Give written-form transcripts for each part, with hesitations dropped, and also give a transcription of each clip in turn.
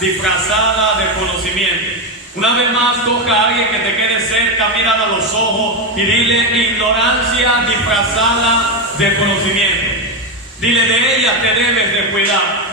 disfrazada de conocimiento. Una vez más, toca a alguien que te quede cerca, mírala a los ojos y dile: ignorancia disfrazada de conocimiento. Dile: de ella te debes de cuidar.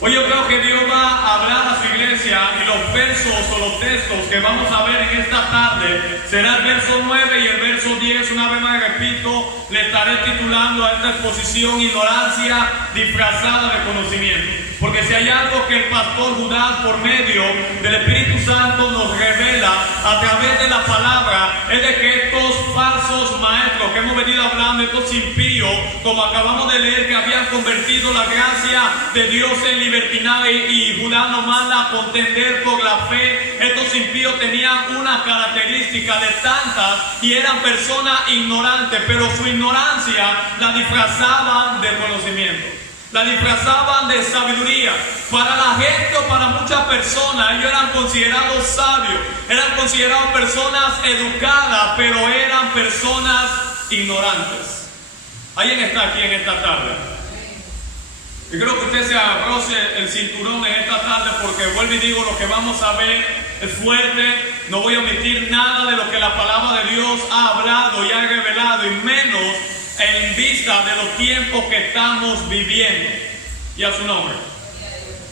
Hoy yo creo que Dios va a hablar a su iglesia, y los versos o los textos que vamos a ver en esta tarde será el verso 9 y el verso 10. Una vez más repito, le estaré titulando a esta exposición: ignorancia disfrazada de conocimiento. Porque si hay algo que el pastor Judas, por medio del Espíritu Santo, nos revela a través de la palabra, es de que estos falsos maestros que hemos venido hablando, estos impíos, como acabamos de leer, que habían convertido la gracia de Dios en libertinaje, y Judas nos manda a contender por la fe. Estos impíos tenían una característica de tantas, y eran personas ignorantes, pero su ignorancia la disfrazaban de conocimiento. La disfrazaban de sabiduría. Para la gente o para muchas personas, ellos eran considerados sabios, eran considerados personas educadas, pero eran personas ignorantes. ¿Alguien está aquí en esta tarde? Yo creo que usted se abroce el cinturón en esta tarde, porque vuelvo y digo, lo que vamos a ver es fuerte. No voy a omitir nada de lo que la palabra de Dios ha hablado y ha revelado, y menos en vista de los tiempos que estamos viviendo. Y a su nombre.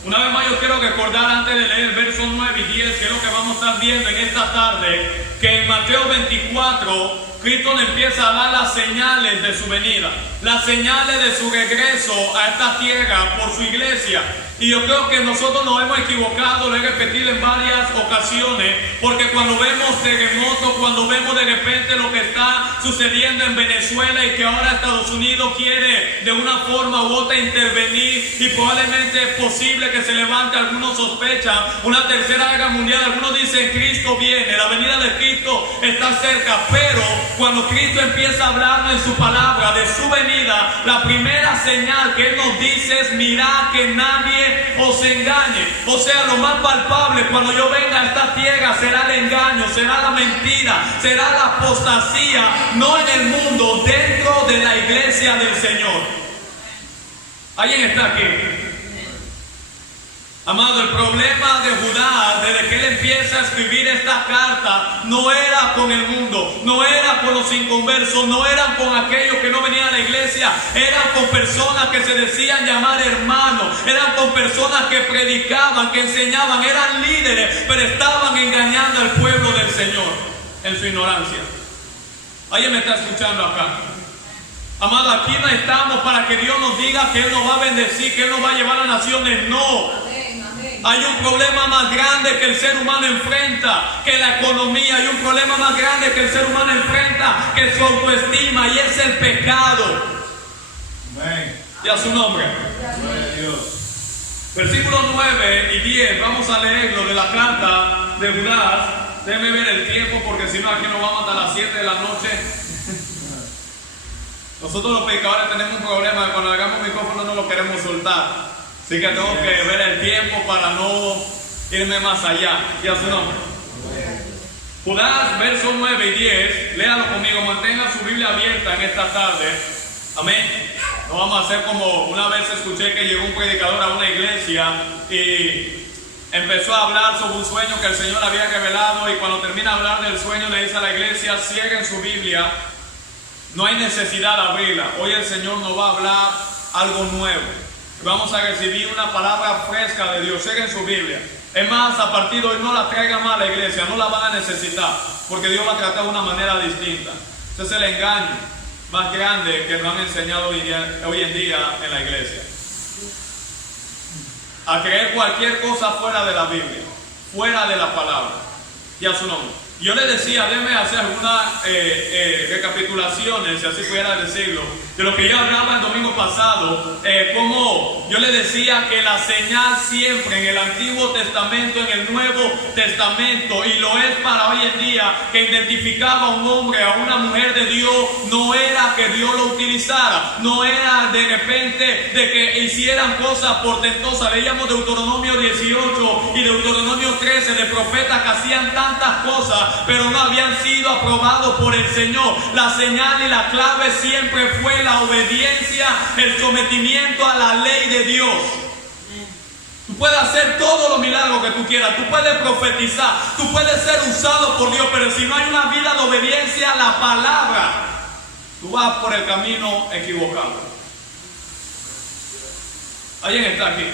Una vez más yo quiero recordar, antes de leer versos 9 y 10, que es lo que vamos a estar viendo en esta tarde, que en Mateo 24 Cristo le empieza a dar las señales de su venida, las señales de su regreso a esta tierra por su iglesia. Y yo creo que nosotros nos hemos equivocado, lo he repetido en varias ocasiones, porque cuando vemos terremotos, cuando vemos de repente lo que está sucediendo en Venezuela, y que ahora Estados Unidos quiere de una forma u otra intervenir, y probablemente es posible que se levante, algunos sospechan, una tercera guerra mundial. Algunos dicen: Cristo viene, la venida de Cristo está cerca. Pero cuando Cristo empieza a hablarnos en su palabra de su venida, la primera señal que Él nos dice es: mirad que nadie os engañe. O sea, lo más palpable cuando yo venga a esta tierra será el engaño, será la mentira, será la apostasía, no en el mundo, dentro de la iglesia del Señor. ¿Alguien está aquí? Amado, el problema de Judas, desde que él empieza a escribir esta carta, no era con el mundo, no era con los inconversos, no eran con aquellos que no venían a la iglesia, eran con personas que se decían llamar hermanos, eran con personas que predicaban, que enseñaban, eran líderes, pero estaban engañando al pueblo del Señor en su ignorancia. ¿Alguien me está escuchando acá? Amado, aquí no estamos para que Dios nos diga que Él nos va a bendecir, que Él nos va a llevar a naciones. No. Hay un problema más grande que el ser humano enfrenta, que la economía. Hay un problema más grande que el ser humano enfrenta, que su autoestima, y es el pecado. Amén. Y a su nombre. Versículos 9 y 10, vamos a leerlo de la carta de Judas. Déjeme ver el tiempo, porque si no aquí nos vamos hasta las 7 de la noche. Nosotros los predicadores tenemos un problema: cuando hagamos micrófono no lo queremos soltar. Así que tengo que ver el tiempo para no irme más allá. Y a su nombre. Judas, versos 9 y 10. Léalo conmigo. Mantenga su Biblia abierta en esta tarde. Amén. No vamos a hacer como una vez escuché que llegó un predicador a una iglesia y empezó a hablar sobre un sueño que el Señor había revelado, y cuando termina de hablar del sueño le dice a la iglesia: cierren su Biblia. No hay necesidad de abrirla. Hoy el Señor nos va a hablar algo nuevo. Vamos a recibir una palabra fresca de Dios. Cierren su Biblia. Es más, a partir de hoy no la traigan más a la iglesia, no la van a necesitar, porque Dios va a tratar de una manera distinta. Ese es el engaño más grande que nos han enseñado hoy en día en la iglesia. A creer cualquier cosa fuera de la Biblia, fuera de la palabra. Y a su nombre. Yo le decía, déjeme hacer algunas recapitulaciones, si así pudiera decirlo, de lo que yo hablaba el domingo pasado, como yo le decía que la señal siempre en el Antiguo Testamento, en el Nuevo Testamento, y lo es para hoy en día, que identificaba a un hombre, a una mujer de Dios, no era que Dios lo utilizara, no era de repente de que hicieran cosas portentosas. Leíamos Deuteronomio 18 y Deuteronomio 13 de profetas que hacían tantas cosas, pero no habían sido aprobados por el Señor. La señal y la clave siempre fue la obediencia, el sometimiento a la ley de Dios. Tú puedes hacer todos los milagros que tú quieras, tú puedes profetizar, tú puedes ser usado por Dios, pero si no hay una vida de obediencia a la palabra, tú vas por el camino equivocado. ¿Alguien está aquí?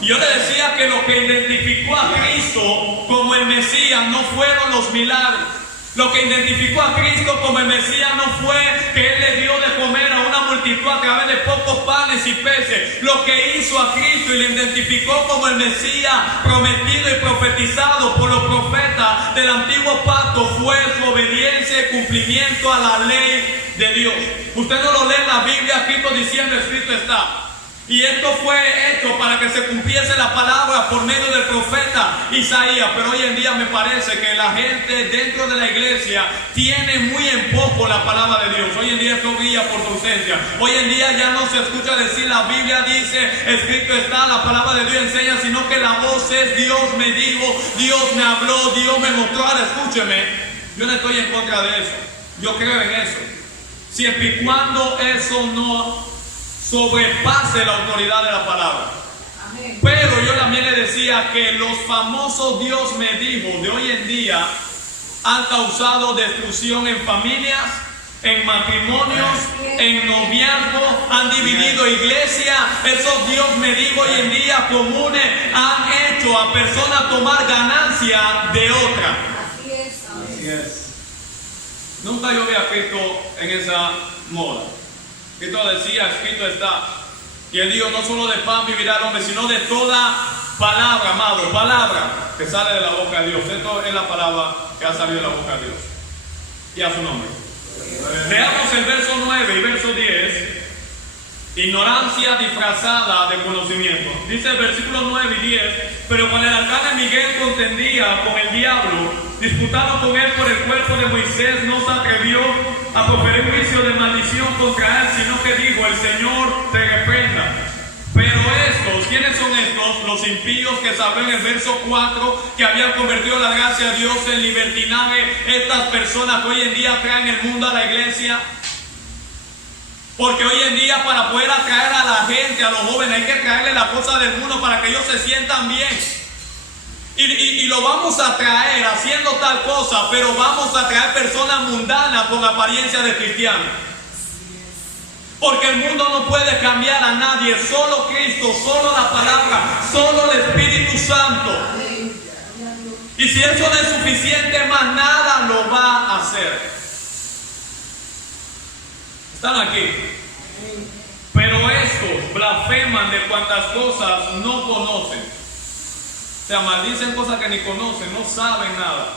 Yo le decía que lo que identificó a Cristo como el Mesías no fueron los milagros. Lo que identificó a Cristo como el Mesías no fue que Él le dio de comer a una multitud a través de pocos panes y peces. Lo que hizo a Cristo y le identificó como el Mesías prometido y profetizado por los profetas del antiguo pacto fue su obediencia y cumplimiento a la ley de Dios. Usted no lo lee en la Biblia, Cristo diciendo, escrito está. Y esto fue hecho para que se cumpliese la palabra por medio del profeta Isaías. Pero hoy en día me parece que la gente dentro de la iglesia tiene muy en poco la palabra de Dios. Hoy en día esto brilla por su ausencia. Hoy en día ya no se escucha decir la Biblia dice, escrito está, la palabra de Dios enseña, sino que la voz es Dios me dijo, Dios me habló, Dios me mostró. Ahora escúcheme, yo no estoy en contra de eso. Yo creo en eso. Siempre y cuando eso no sobrepase la autoridad de la palabra. Amén. Pero yo también le decía que los famosos Dios me dijo de hoy en día han causado destrucción en familias, en matrimonios, en noviazgo, han dividido iglesia. Esos Dios me dijo hoy en día comunes han hecho a personas tomar ganancia de otra. Así es. Así es. Nunca yo había visto en esa moda. Cristo decía, escrito está. Y Él dijo, no solo de pan vivirá el hombre, sino de toda palabra, amado, palabra que sale de la boca de Dios. Esto es la palabra que ha salido de la boca de Dios. Y a su nombre. Veamos el verso 9 y verso 10. Ignorancia disfrazada de conocimiento. Dice el versículo 9 y 10. Pero cuando el arcángel Miguel contendía con el diablo, disputando con él por el cuerpo de Moisés, no se atrevió a proferir juicio de maldición contra él, sino que dijo, el Señor te reprenda. Pero estos, ¿quiénes son estos? Los impíos que se habló en el verso 4, que habían convertido la gracia de Dios en libertinaje. Estas personas que hoy en día traen el mundo a la iglesia. Porque hoy en día para poder atraer a la gente, a los jóvenes, hay que traerle la cosa del mundo para que ellos se sientan bien. Y lo vamos a traer haciendo tal cosa, pero vamos a traer personas mundanas con apariencia de cristianos. Porque el mundo no puede cambiar a nadie, solo Cristo, solo la palabra, solo el Espíritu Santo. Y si eso no es suficiente, más nada lo va a hacer. Están aquí. Pero estos blasfeman de cuantas cosas no conocen. O sea, maldicen cosas que ni conocen, no saben nada.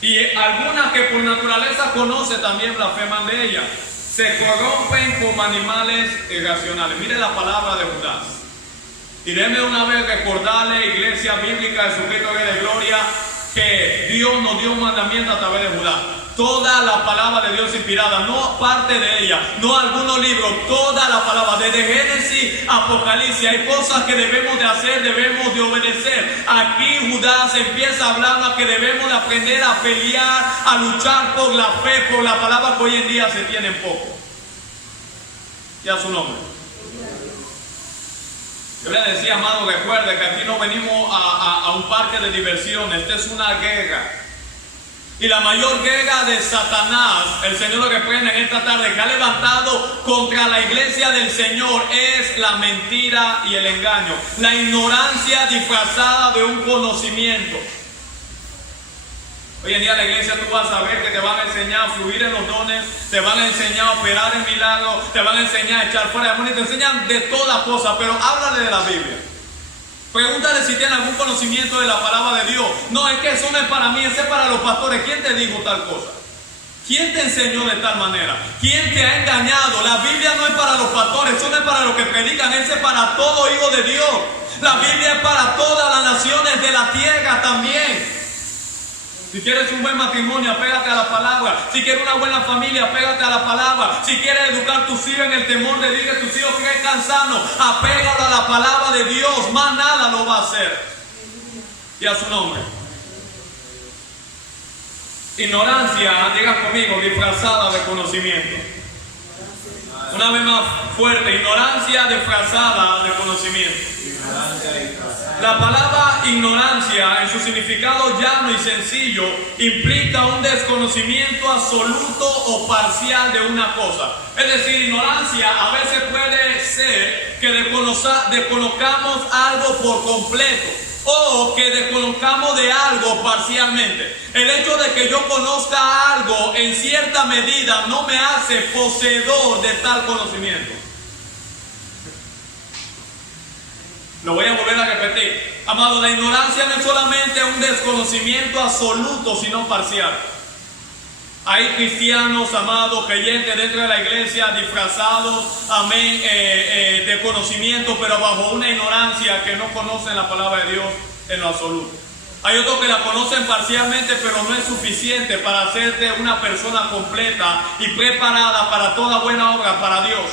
Y algunas que por naturaleza conocen también blasfeman de ellas. Se corrompen como animales irracionales. Mire la palabra de Judas. Y déjeme una vez recordarle, iglesia bíblica de Jesucristo de gloria, que Dios nos dio un mandamiento a través de Judas. Toda la palabra de Dios inspirada, no parte de ella, no algunos libros, toda la palabra, desde Génesis a Apocalipsis, hay cosas que debemos de hacer, debemos de obedecer. Aquí Judas empieza hablando que debemos de aprender a pelear, a luchar por la fe, por la palabra que hoy en día se tiene en poco. Y a su nombre. Yo le decía, amado, recuerde que aquí no venimos a un parque de diversiones, esta es una guerra. Y la mayor guerra de Satanás, el Señor lo reprende en esta tarde, que ha levantado contra la iglesia del Señor, es la mentira y el engaño. La ignorancia disfrazada de un conocimiento. Hoy en día en la iglesia tú vas a ver que te van a enseñar a fluir en los dones, te van a enseñar a operar en milagros, te van a enseñar a echar fuera demonios, te enseñan de todas cosas, pero háblale de la Biblia. Pregúntale si tiene algún conocimiento de la palabra de Dios. No, es que eso no es para mí, eso es para los pastores. ¿Quién te dijo tal cosa? ¿Quién te enseñó de tal manera? ¿Quién te ha engañado? La Biblia no es para los pastores, eso no es para los que predican, eso es para todo hijo de Dios. La Biblia es para todas las naciones de la tierra también. Si quieres un buen matrimonio, apégate a la palabra. Si quieres una buena familia, apégate a la palabra. Si quieres educar a tus hijos en el temor de Dios, que tus hijos crezcan sanos, apégalo a la palabra de Dios. Más nada lo va a hacer. Y a su nombre. Ignorancia, digan conmigo, disfrazada de conocimiento. Una vez más fuerte, ignorancia disfrazada de conocimiento. La palabra ignorancia en su significado llano y sencillo implica un desconocimiento absoluto o parcial de una cosa. Es decir, ignorancia a veces puede ser que desconozcamos algo por completo o que desconozcamos de algo parcialmente. El hecho de que yo conozca algo en cierta medida no me hace poseedor de tal conocimiento. Lo voy a volver a repetir. Amado, la ignorancia no es solamente un desconocimiento absoluto, sino parcial. Hay cristianos, amados, creyentes dentro de la iglesia, disfrazados, amén, de conocimiento, pero bajo una ignorancia que no conocen la palabra de Dios en lo absoluto. Hay otros que la conocen parcialmente, pero no es suficiente para hacerte una persona completa y preparada para toda buena obra para Dios.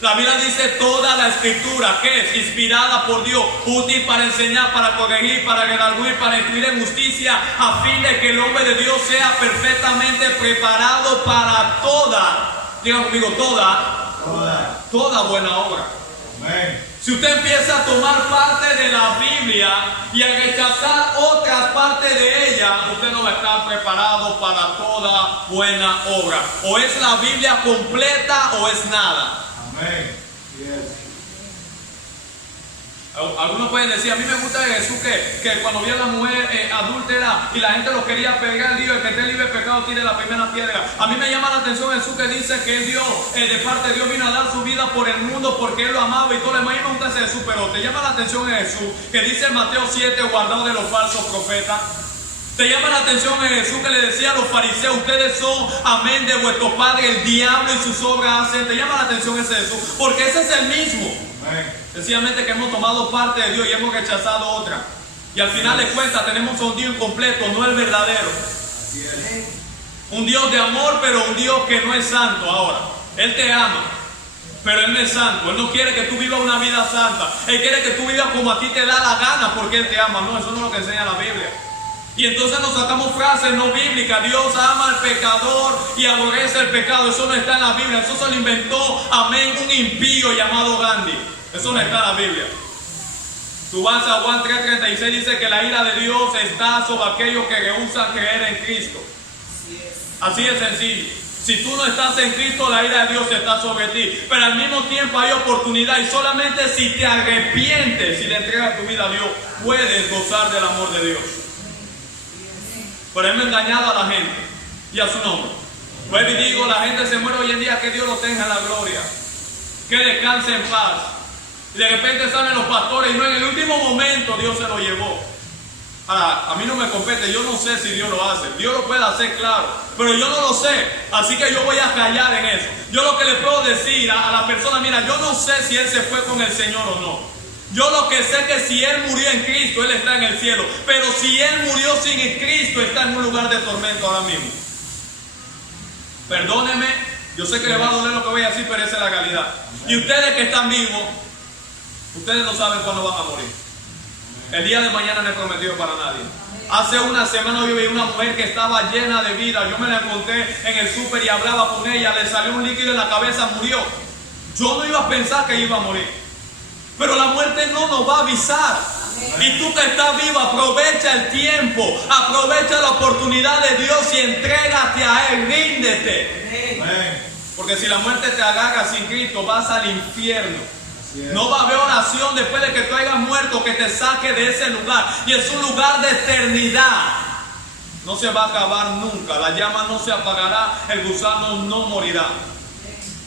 La Biblia dice toda la escritura que es inspirada por Dios, útil para enseñar, para corregir, para redarguir, para instruir en justicia, a fin de que el hombre de Dios sea perfectamente preparado para diga conmigo, toda buena obra. Amén. Si usted empieza a tomar parte de la Biblia y a rechazar otras partes de ella, usted no va a estar preparado para toda buena obra. O es la Biblia completa o es nada. Algunos pueden decir, a mí me gusta de Jesús que cuando vio a la mujer adúltera y la gente lo quería pegar, dijo, el que esté libre de pecado tire la primera piedra. A mí me llama la atención Jesús que dice que él de parte de Dios vino a dar su vida por el mundo porque él lo amaba y todo lo demás. A mí me gusta ese Jesús, pero te llama la atención Jesús que dice en Mateo 7, guardado de los falsos profetas. Te llama la atención en Jesús que le decía a los fariseos, ustedes son, amén, de vuestro padre, el diablo y sus obras hacen. Te llama la atención ese Jesús, porque ese es el mismo. Sencillamente que hemos tomado parte de Dios y hemos rechazado otra. Y al final de cuentas tenemos un Dios incompleto, no el verdadero. Un Dios de amor, pero un Dios que no es santo ahora. Él te ama, pero Él no es santo. Él no quiere que tú vivas una vida santa. Él quiere que tú vivas como a ti te da la gana porque Él te ama. No, eso no es lo que enseña la Biblia. Y entonces nos sacamos frases no bíblicas. Dios ama al pecador y aborrece el pecado. Eso no está en la Biblia. Eso se lo inventó, amén, un impío llamado Gandhi. Eso no está en la Biblia. Tú vas a Juan 3:36, dice que la ira de Dios está sobre aquellos que rehusan creer en Cristo. Así de sencillo. Si tú no estás en Cristo, la ira de Dios está sobre ti. Pero al mismo tiempo hay oportunidad y solamente si te arrepientes, si le entregas tu vida a Dios, puedes gozar del amor de Dios. Pero hemos engañado a la gente y a su nombre. Pues y digo, la gente se muere hoy en día, que Dios lo tenga en la gloria, que descanse en paz. Y de repente salen los pastores y no, en el último momento Dios se lo llevó. Ahora, a mí no me compete, yo no sé si Dios lo hace. Dios lo puede hacer, claro, pero yo no lo sé, así que yo voy a callar en eso. Yo lo que le puedo decir a la persona, mira, yo no sé si él se fue con el Señor o no. Yo lo que sé es que si él murió en Cristo, él está en el cielo. Pero si él murió sin Cristo, está en un lugar de tormento ahora mismo. Perdóneme, yo sé que le va a doler lo que voy a decir, pero esa es la realidad. Y ustedes que están vivos, ustedes no saben cuándo van a morir. El día de mañana no es prometido para nadie. Hace una semana yo vi una mujer que estaba llena de vida. Yo me la encontré en el súper y hablaba con ella. Le salió un líquido en la cabeza, murió. Yo no iba a pensar que iba a morir. Pero la muerte no nos va a avisar. Y tú que estás vivo, aprovecha el tiempo, aprovecha la oportunidad de Dios y entrégate a Él, ríndete. Porque si la muerte te agarra sin Cristo, vas al infierno. No va a haber oración después de que tú hayas muerto que te saque de ese lugar. Y es un lugar de eternidad. No se va a acabar nunca. La llama no se apagará. El gusano no morirá.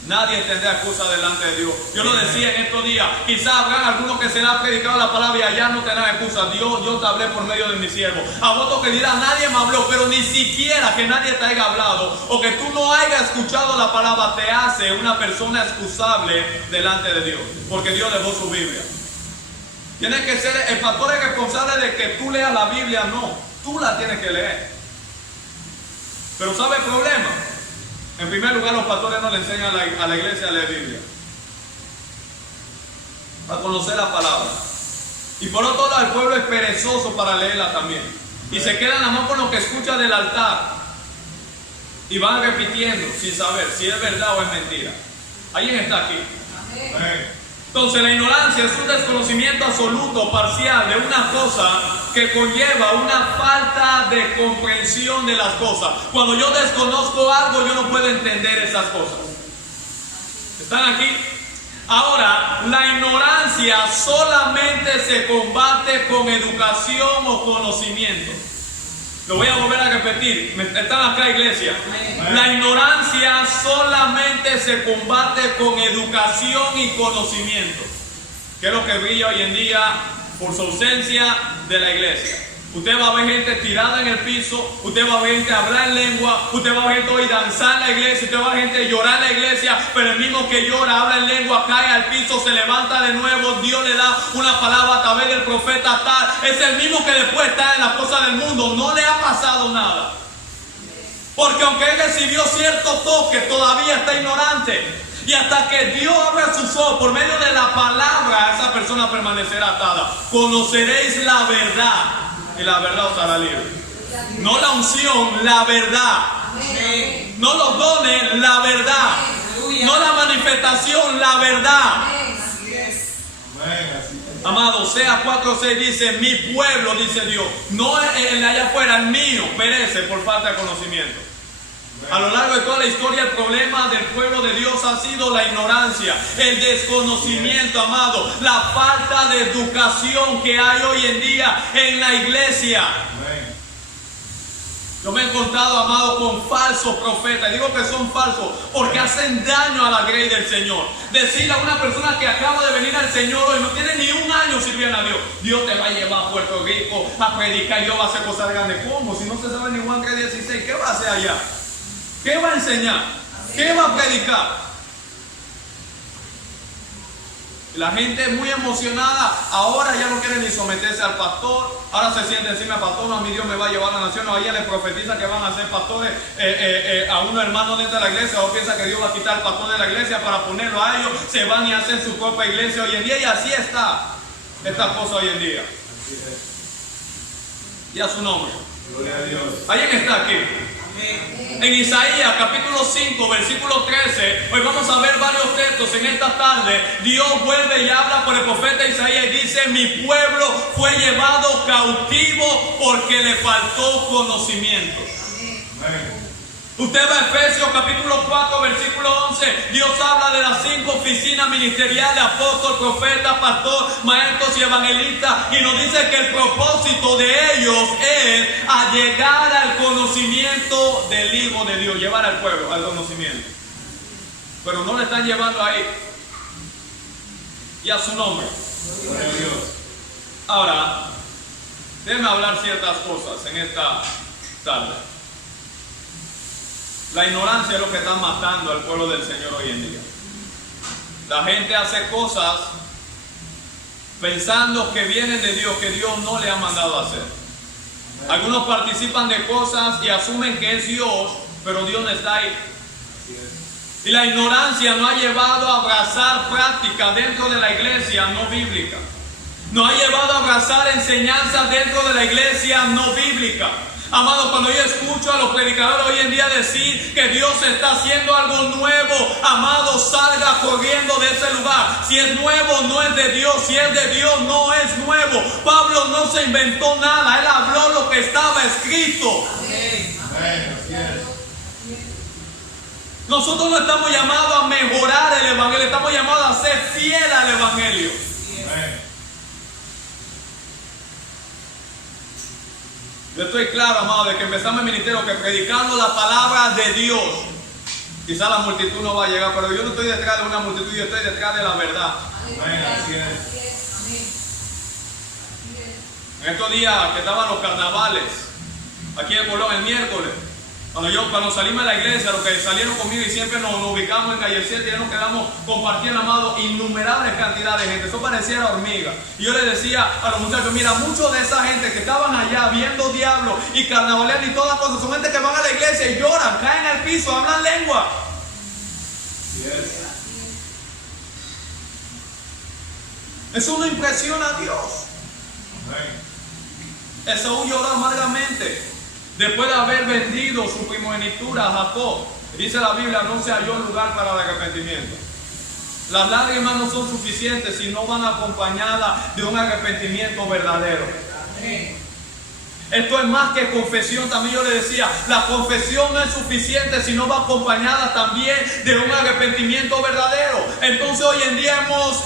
Nadie tendrá excusa delante de Dios. Yo lo decía en estos días. Quizás habrán algunos que se le ha predicado la palabra y allá no tendrán excusa. Dios, yo te hablé por medio de mi siervo. A vosotros que dirán, nadie me habló, pero ni siquiera que nadie te haya hablado o que tú no hayas escuchado la palabra te hace una persona excusable delante de Dios. Porque Dios dejó su Biblia. Tienes que ser, el pastor es responsable de que tú leas la Biblia, no. Tú la tienes que leer. Pero ¿sabe el problema? En primer lugar, los pastores no le enseñan a la iglesia a leer Biblia, a conocer la palabra. Y por otro lado, el pueblo es perezoso para leerla también. Y se quedan nada más con lo que escucha del altar. Y van repitiendo sin saber si es verdad o es mentira. ¿Alguien está aquí? Entonces la ignorancia es un desconocimiento absoluto, parcial, de una cosa que conlleva una falta de comprensión de las cosas. Cuando yo desconozco algo, yo no puedo entender esas cosas. ¿Están aquí? Ahora, la ignorancia solamente se combate con educación o conocimiento. Lo voy a volver a repetir. ¿Están acá, iglesia? La ignorancia solamente se combate con educación y conocimiento, que es lo que brilla hoy en día por su ausencia de la iglesia. Usted va a ver gente tirada en el piso, usted va a ver gente hablar en lengua, usted va a ver gente hoy danzar en la iglesia, usted va a ver gente llorar en la iglesia, pero el mismo que llora, habla en lengua, cae al piso, se levanta de nuevo, Dios le da una palabra a través del profeta tal, es el mismo que después está en las cosas del mundo, no le ha pasado nada. Porque aunque él recibió cierto toque, todavía está ignorante. Y hasta que Dios abra sus ojos por medio de la palabra, esa persona permanecerá atada. Conoceréis la verdad y la verdad os hará libre. No la unción, la verdad. No los dones, la verdad. No la manifestación, la verdad. Amado, Oseas 4:6 dice: mi pueblo, dice Dios, no el de allá afuera, el mío, perece por falta de conocimiento. A lo largo de toda la historia, el problema del pueblo de Dios ha sido la ignorancia, el desconocimiento, amado, la falta de educación que hay hoy en día en la iglesia. Yo me he encontrado, amado, con falsos profetas. Digo que son falsos porque hacen daño a la grey del Señor. Decirle a una persona que acaba de venir al Señor hoy, no tiene ni un año sirviendo a Dios, Dios te va a llevar a Puerto Rico a predicar y Dios va a hacer cosas grandes. ¿Cómo? Si no se sabe ni Juan 3:16, ¿qué va a hacer allá? ¿Qué va a enseñar? ¿Qué va a predicar? La gente es muy emocionada. Ahora ya no quiere ni someterse al pastor. Ahora se siente encima del pastor. No, a mi Dios me va a llevar a la nación. O ella le profetiza que van a ser pastores a unos hermanos dentro de la iglesia. O piensa que Dios va a quitar al pastor de la iglesia para ponerlo a ellos. Se van y hacen su propia iglesia hoy en día. Y así está esta cosa hoy en día. Y a su nombre. Gloria a Dios. ¿Alguien está aquí? En Isaías capítulo 5 versículo 13, hoy vamos a ver varios textos en esta tarde. Dios vuelve y habla por el profeta Isaías y dice: mi pueblo fue llevado cautivo porque le faltó conocimiento. Amén. Usted va a Efesios capítulo 4 versículo 11. Dios habla de las 5 oficinas ministeriales: apóstol, profeta, pastor, maestros y evangelistas, y nos dice que el propósito de ellos es a llegar al conocimiento del Hijo de Dios, llevar al pueblo al conocimiento. Pero no le están llevando ahí. Y a su nombre. Gloria a Dios. Ahora, déjenme hablar ciertas cosas en esta tarde. La ignorancia es lo que está matando al pueblo del Señor hoy en día. La gente hace cosas pensando que vienen de Dios, que Dios no le ha mandado a hacer. Algunos participan de cosas y asumen que es Dios, pero Dios no está ahí. Y la ignorancia nos ha llevado a abrazar prácticas dentro de la iglesia no bíblica. Nos ha llevado a abrazar enseñanzas dentro de la iglesia no bíblica. Amado, cuando yo escucho a los predicadores hoy en día decir que Dios está haciendo algo nuevo, amado, salga corriendo de ese lugar. Si es nuevo, no es de Dios. Si es de Dios, no es nuevo. Pablo no se inventó nada. Él habló lo que estaba escrito. Amén. Así es. Nosotros no estamos llamados a mejorar el evangelio, estamos llamados a ser fiel al evangelio. Amén. Yo estoy claro, amado, de que empezamos el ministerio, que predicando la palabra de Dios, quizá la multitud no va a llegar, pero yo no estoy detrás de una multitud, yo estoy detrás de la verdad. Amén. Así es. En estos días que estaban los carnavales, aquí en Colón, el miércoles, cuando salimos de la iglesia, los que salieron conmigo y siempre nos ubicamos en calle 7, ya nos quedamos compartiendo, amado, innumerables cantidades de gente. Eso pareciera hormiga. Y yo les decía a los muchachos: mira, muchos de esa gente que estaban allá viendo diablos y carnavaleando y todas cosas, son gente que van a la iglesia y lloran, caen al piso, hablan lengua. Así es. Eso no impresiona a Dios. Amén. Esaú lloró amargamente después de haber vendido su primogenitura a Jacob. Dice la Biblia: no se halló lugar para el arrepentimiento. Las lágrimas no son suficientes si no van acompañadas de un arrepentimiento verdadero. Esto es más que confesión. También yo le decía, la confesión no es suficiente si no va acompañada también de un arrepentimiento verdadero. Entonces hoy en día hemos,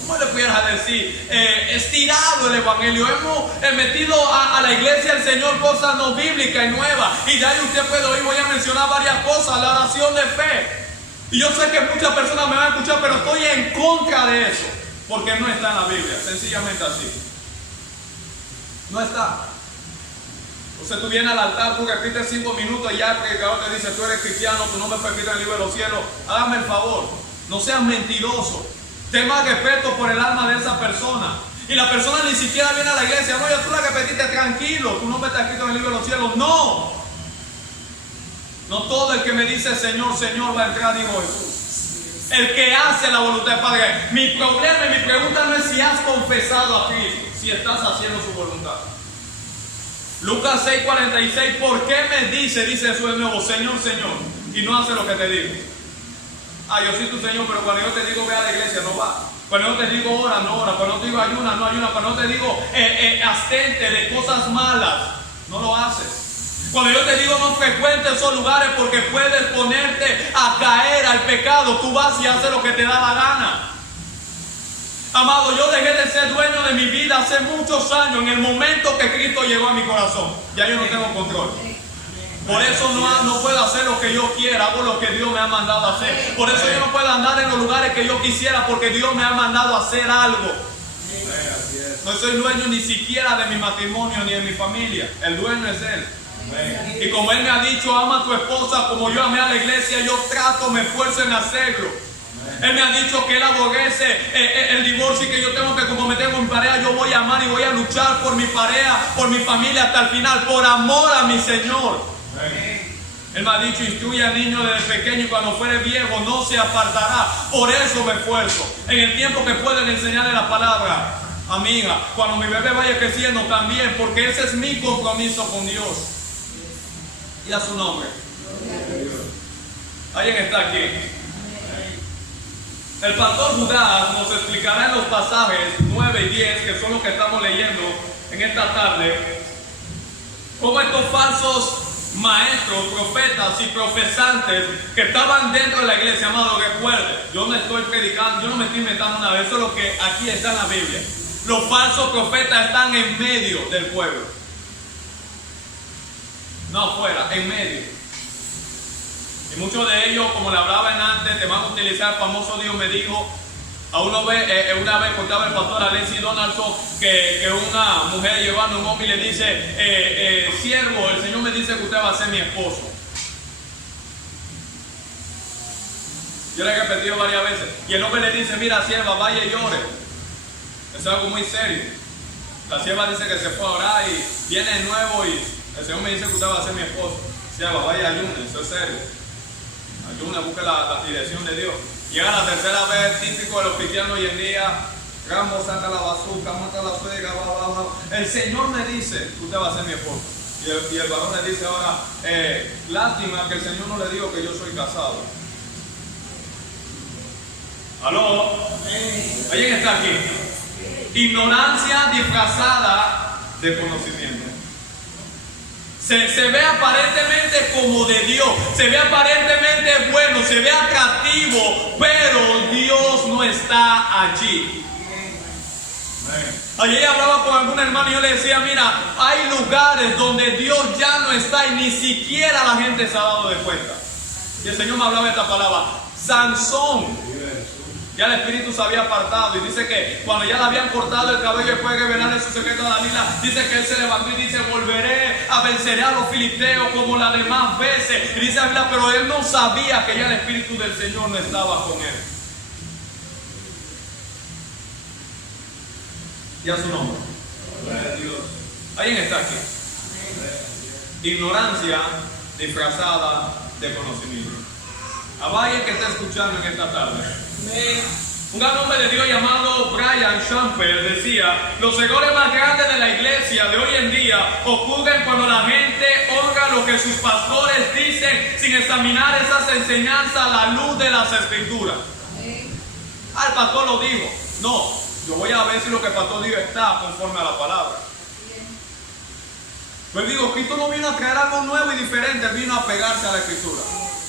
¿cómo le pudiera decir? Estirado el evangelio. Hemos metido a la iglesia del Señor cosas no bíblicas y nuevas. Y de ahí usted puede oír, voy a mencionar varias cosas. La oración de fe. Y yo sé que muchas personas me van a escuchar, pero estoy en contra de eso. Porque no está en la Biblia. Sencillamente así. No está. Usted tú vienes al altar, tú repites 5 minutos y ya el predicador te dice, tú eres cristiano, tu nombre fue escrito en el libro de los cielos. Hágame el favor, no seas mentiroso. Ten más respeto por el alma de esa persona. Y la persona ni siquiera viene a la iglesia. No, ya tú la repetiste, tranquilo, tu nombre está escrito en el libro de los cielos. No. No todo el que me dice Señor, Señor va a entrar, dijo Jesús. El que hace la voluntad del Padre. Mi problema y mi pregunta no es si has confesado a Cristo, si estás haciendo su voluntad. Lucas 6:46, ¿por qué me dice Jesús de nuevo, Señor, Señor, y no hace lo que te digo? Yo soy tu Señor, pero cuando yo te digo ve a la iglesia, no va. Cuando yo te digo ora, no ora. Cuando yo te digo ayuna, no ayuna. Cuando yo te digo abstente de cosas malas, no lo haces. Cuando yo te digo no frecuentes esos lugares porque puedes ponerte a caer al pecado, tú vas y haces lo que te da la gana. Amado, yo dejé de ser dueño de mi vida hace muchos años, en el momento que Cristo llegó a mi corazón. Ya yo no tengo control. Por eso no puedo hacer lo que yo quiera, hago lo que Dios me ha mandado a hacer. Por eso yo no puedo andar en los lugares que yo quisiera, porque Dios me ha mandado a hacer algo. No soy dueño ni siquiera de mi matrimonio ni de mi familia. El dueño es Él. Y como Él me ha dicho, ama a tu esposa como yo amé a la iglesia, yo trato, me esfuerzo en hacerlo. Él me ha dicho que Él aborrece el divorcio y que yo tengo que comprometer con mi pareja. Yo voy a amar y voy a luchar por mi pareja, por mi familia hasta el final, por amor a mi Señor. Él me ha dicho, instruye al niño desde pequeño y cuando fuere viejo no se apartará. Por eso me esfuerzo. En el tiempo que pueden enseñarle la palabra, amiga, cuando mi bebé vaya creciendo también, porque ese es mi compromiso con Dios. Y a su nombre. ¿Alguien está aquí? El pastor Judas nos explicará en los pasajes 9 y 10, que son los que estamos leyendo en esta tarde, cómo estos falsos maestros, profetas y profesantes que estaban dentro de la iglesia, amado, recuerden, yo no estoy predicando, yo no me estoy inventando nada, eso es lo que aquí está en la Biblia. Los falsos profetas están en medio del pueblo. No afuera, en medio. Y muchos de ellos, como le hablaba antes, te van a utilizar el famoso Dios me dijo. A una vez contaba el pastor Alexis Donaldson que una mujer llevando a un hombre y le dice, siervo, el Señor me dice que usted va a ser mi esposo. Yo le he repetido varias veces. Y el hombre le dice, mira sierva, vaya y llore. Eso es algo muy serio. La sierva dice que se fue a orar y viene de nuevo y el Señor me dice que usted va a ser mi esposo. Sierva, vaya ayune, eso es serio. Ayune, busque la dirección de Dios. Llega la tercera vez, típico de los cristianos hoy en día. Rambo, saca la bazooka, mata a la suegra, El Señor me dice que usted va a ser mi esposo. Y el varón le dice ahora, lástima que el Señor no le dijo que yo soy casado. ¿Aló? ¿Alguien está aquí? Ignorancia disfrazada de conocimiento. Se ve aparentemente como de Dios, se ve aparentemente bueno, se ve atractivo, pero Dios no está allí. Ayer hablaba con algún hermano y yo le decía, mira, hay lugares donde Dios ya no está y ni siquiera la gente se ha dado de cuenta. Y el Señor me hablaba de esta palabra, Sansón. Ya el espíritu se había apartado y dice que cuando ya le habían cortado el cabello después de revelarle su secreto a Dalila, dice que él se levantó y dice, volveré a vencer a los filisteos como las demás veces. Y dice Dalila, pero él no sabía que ya el espíritu del Señor no estaba con él. Y a su nombre. ¿Alguien está aquí? Ignorancia disfrazada de conocimiento. ¿Habrá alguien que está escuchando en esta tarde? Un gran hombre de Dios llamado Brian Champer decía, los errores más grandes de la iglesia de hoy en día ocurren cuando la gente honra lo que sus pastores dicen sin examinar esas enseñanzas a la luz de las escrituras. el pastor lo dijo. No, yo voy a ver si lo que el pastor dijo está conforme a la palabra. Pues digo, Cristo no vino a crear algo nuevo y diferente, Él vino a pegarse a la Escritura.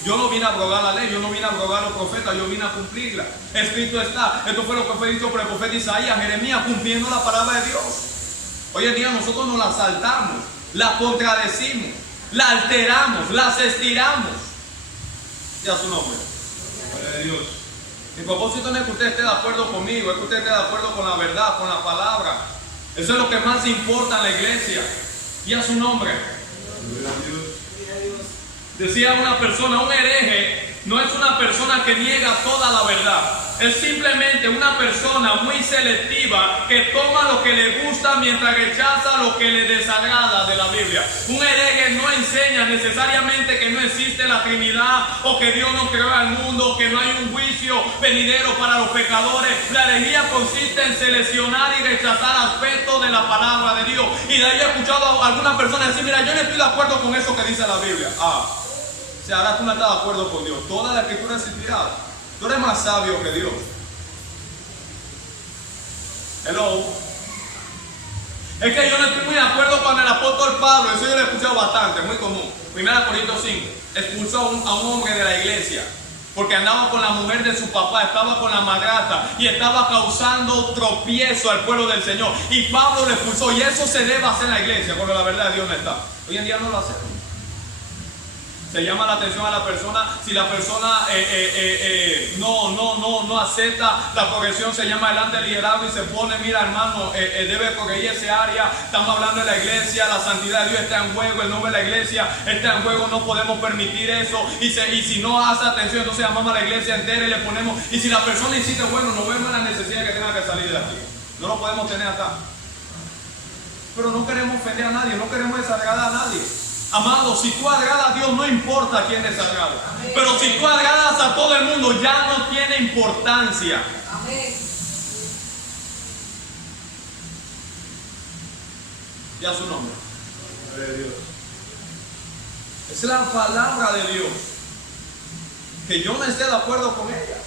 Yo no vine a abrogar la ley, yo no vine a abrogar los profetas, yo vine a cumplirla. Escrito está. Esto fue lo que fue dicho por el profeta Isaías, Jeremías, cumpliendo la palabra de Dios. Hoy en día nosotros nos la saltamos, la contradecimos, la alteramos, las estiramos. Ya su nombre. Gloria a Dios. Mi propósito no es que usted esté de acuerdo conmigo, es que usted esté de acuerdo con la verdad, con la palabra. Eso es lo que más importa en la iglesia. Y a su nombre. Gloria a Dios. Decía una persona, un hereje no es una persona que niega toda la verdad. Es simplemente una persona muy selectiva que toma lo que le gusta mientras rechaza lo que le desagrada de la Biblia. Un hereje no enseña necesariamente que no existe la Trinidad o que Dios no creó al mundo, que no hay un juicio venidero para los pecadores. La herejía consiste en seleccionar y rechazar aspectos de la palabra de Dios. Y de ahí he escuchado a algunas personas decir, mira, yo no estoy de acuerdo con eso que dice la Biblia. O sea, ahora tú no estás de acuerdo con Dios. Toda la Escritura es inspirada. Tú eres más sabio que Dios. Hello. Es que yo no estoy muy de acuerdo con el apóstol Pablo. Eso yo lo he escuchado bastante, muy común. 1 Corintios 5. Expulsó a un hombre de la iglesia porque andaba con la mujer de su papá, estaba con la madrastra y estaba causando tropiezo al pueblo del Señor. Y Pablo le expulsó. Y eso se debe hacer en la iglesia, cuando la verdad de Dios no está. Hoy en día no lo hacemos. Se llama la atención a la persona. Si la persona no acepta la corrección, se llama delante del liderazgo y se pone, mira hermano, debe corregir ese área. Estamos hablando de la iglesia, la santidad de Dios está en juego, el nombre de la iglesia está en juego, no podemos permitir eso. Y si no hace atención, entonces llamamos a la iglesia entera y le ponemos. Y si la persona insiste, bueno, no vemos la necesidad que tenga que salir de aquí. No lo podemos tener acá. Pero no queremos ofender a nadie, no queremos desagradar a nadie. Amado, si tú agradas a Dios, no importa quién desagrada. Pero si tú agradas a todo el mundo, ya no tiene importancia. Amén. Ya su nombre. Gloria a Dios. Es la palabra de Dios. Que yo no esté de acuerdo con ella,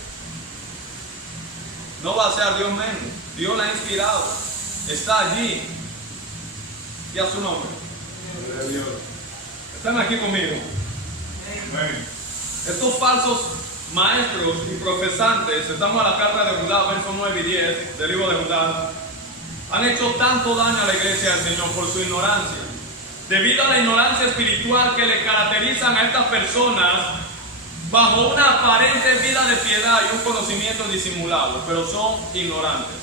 no va a ser Dios menos. Dios la ha inspirado. Está allí. Ya su nombre. Gloria a Dios. Están aquí conmigo. Amén. Estos falsos maestros y profesantes, estamos a la carta de Judá, versos 9 y 10 del libro de Judá, han hecho tanto daño a la iglesia del Señor por su ignorancia. Debido a la ignorancia espiritual que le caracterizan a estas personas, bajo una aparente vida de piedad y un conocimiento disimulado, pero son ignorantes.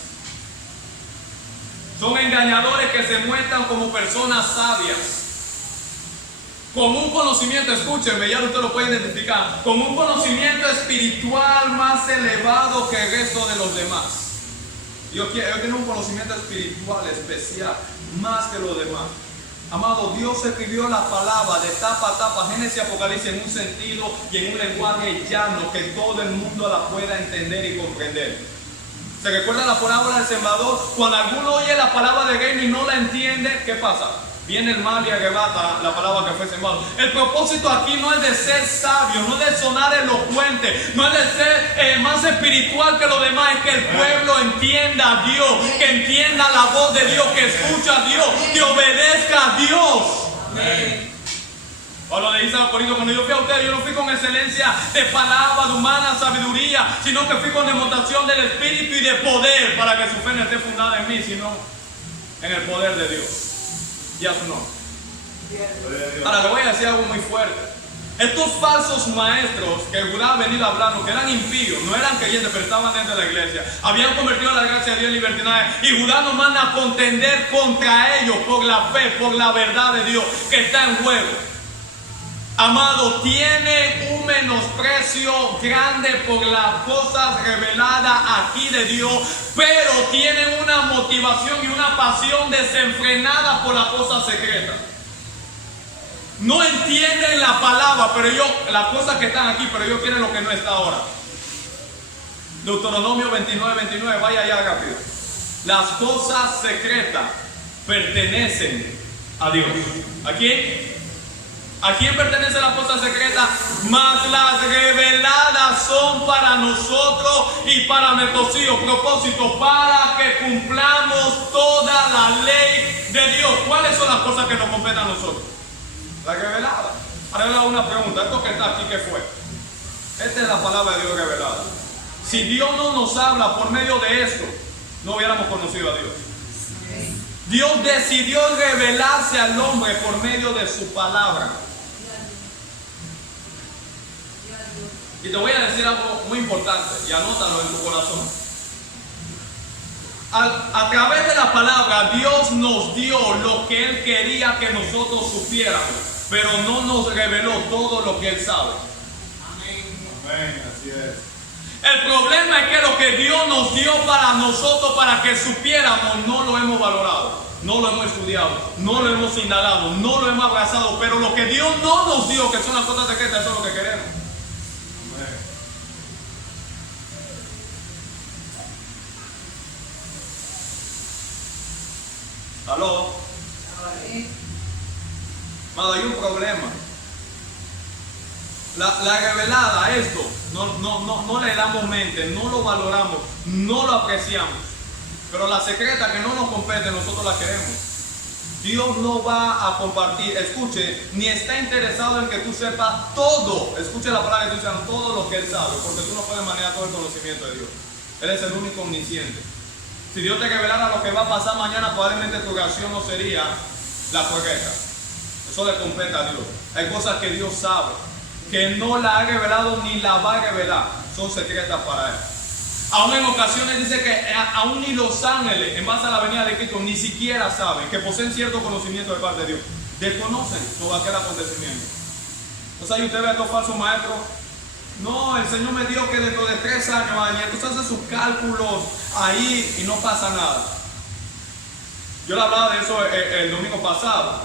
Son engañadores que se muestran como personas sabias, con un conocimiento, escúchenme, ya usted lo puede identificar, con un conocimiento espiritual más elevado que el resto de los demás. Yo tengo un conocimiento espiritual especial, más que los demás. Amado, Dios escribió la palabra de tapa a tapa, Génesis y Apocalipsis, en un sentido y en un lenguaje llano que todo el mundo la pueda entender y comprender. ¿Se recuerda la parábola del sembrador? Cuando alguno oye la palabra de reino y no la entiende, ¿qué pasa? Viene el mal y arrebata la palabra que fue sembrada. El propósito aquí no es de ser sabio, no es de sonar elocuente, no es de ser más espiritual que los demás, es que el pueblo entienda a Dios, que entienda la voz de Dios, que escucha a Dios, que obedezca a Dios. Amén. Pablo le dice a los Corintios, cuando yo fui a ustedes, yo no fui con excelencia de palabra, de humana sabiduría, sino que fui con demostración del Espíritu y de poder, para que su fe no esté fundada en mí, sino en el poder de Dios. Y a su nombre. Gloria a Dios. Ahora le voy a decir algo muy fuerte. Estos falsos maestros que Judá ha venido hablando, que eran impíos, no eran creyentes, pero estaban dentro de la iglesia, habían convertido la gracia de Dios en libertinaje, y Judá nos manda a contender contra ellos por la fe, por la verdad de Dios que está en juego. Amado, tiene un menosprecio grande por las cosas reveladas aquí de Dios, pero tienen una motivación y una pasión desenfrenada por las cosas secretas. No entienden la palabra, pero las cosas que están aquí, pero ellos quieren lo que no está ahora. Deuteronomio 29, vaya allá rápido. Las cosas secretas pertenecen a Dios. ¿A quién? ¿A quién pertenecen las cosas secretas? Mas las reveladas son para nosotros y para nuestros hijos. Propósito, para que cumplamos toda la ley de Dios. ¿Cuáles son las cosas que nos competen a nosotros? Las reveladas. Ahora le hago una pregunta. Esto que está aquí, ¿qué fue? Esta es la palabra de Dios revelada. Si Dios no nos habla por medio de esto, no hubiéramos conocido a Dios. Dios decidió revelarse al hombre por medio de su palabra. Y te voy a decir algo muy importante, y anótalo en tu corazón. A través de la palabra, Dios nos dio lo que Él quería que nosotros supiéramos, pero no nos reveló todo lo que Él sabe. Amén, así es. El problema es que lo que Dios nos dio para nosotros, para que supiéramos, no lo hemos valorado, no lo hemos estudiado, no lo hemos indagado, no lo hemos abrazado. Pero lo que Dios no nos dio, que son las cosas secretas, eso es lo que queremos. ¿Aló? Amado, hay un problema. La revelada, esto, no le damos mente, no lo valoramos, no lo apreciamos. Pero la secreta que no nos compete, nosotros la queremos. Dios no va a compartir, escuche, ni está interesado en que tú sepas todo. Escuche la palabra que tú dices, todo lo que Él sabe, porque tú no puedes manejar todo el conocimiento de Dios. Él es el único omnisciente. Si Dios te revelara lo que va a pasar mañana, probablemente tu reacción no sería la correcta. Eso le compete a Dios. Hay cosas que Dios sabe, que no la ha revelado ni la va a revelar. Son secretas para Él. Aún en ocasiones dice que aún ni los ángeles, en base a la venida de Cristo, ni siquiera saben, que poseen cierto conocimiento de parte de Dios. Desconocen todo aquel acontecimiento. O sea, y usted ve a estos falsos maestros. No, el Señor me dijo que dentro de 3 años, y entonces hace sus cálculos ahí y no pasa nada. Yo le hablaba de eso el domingo pasado.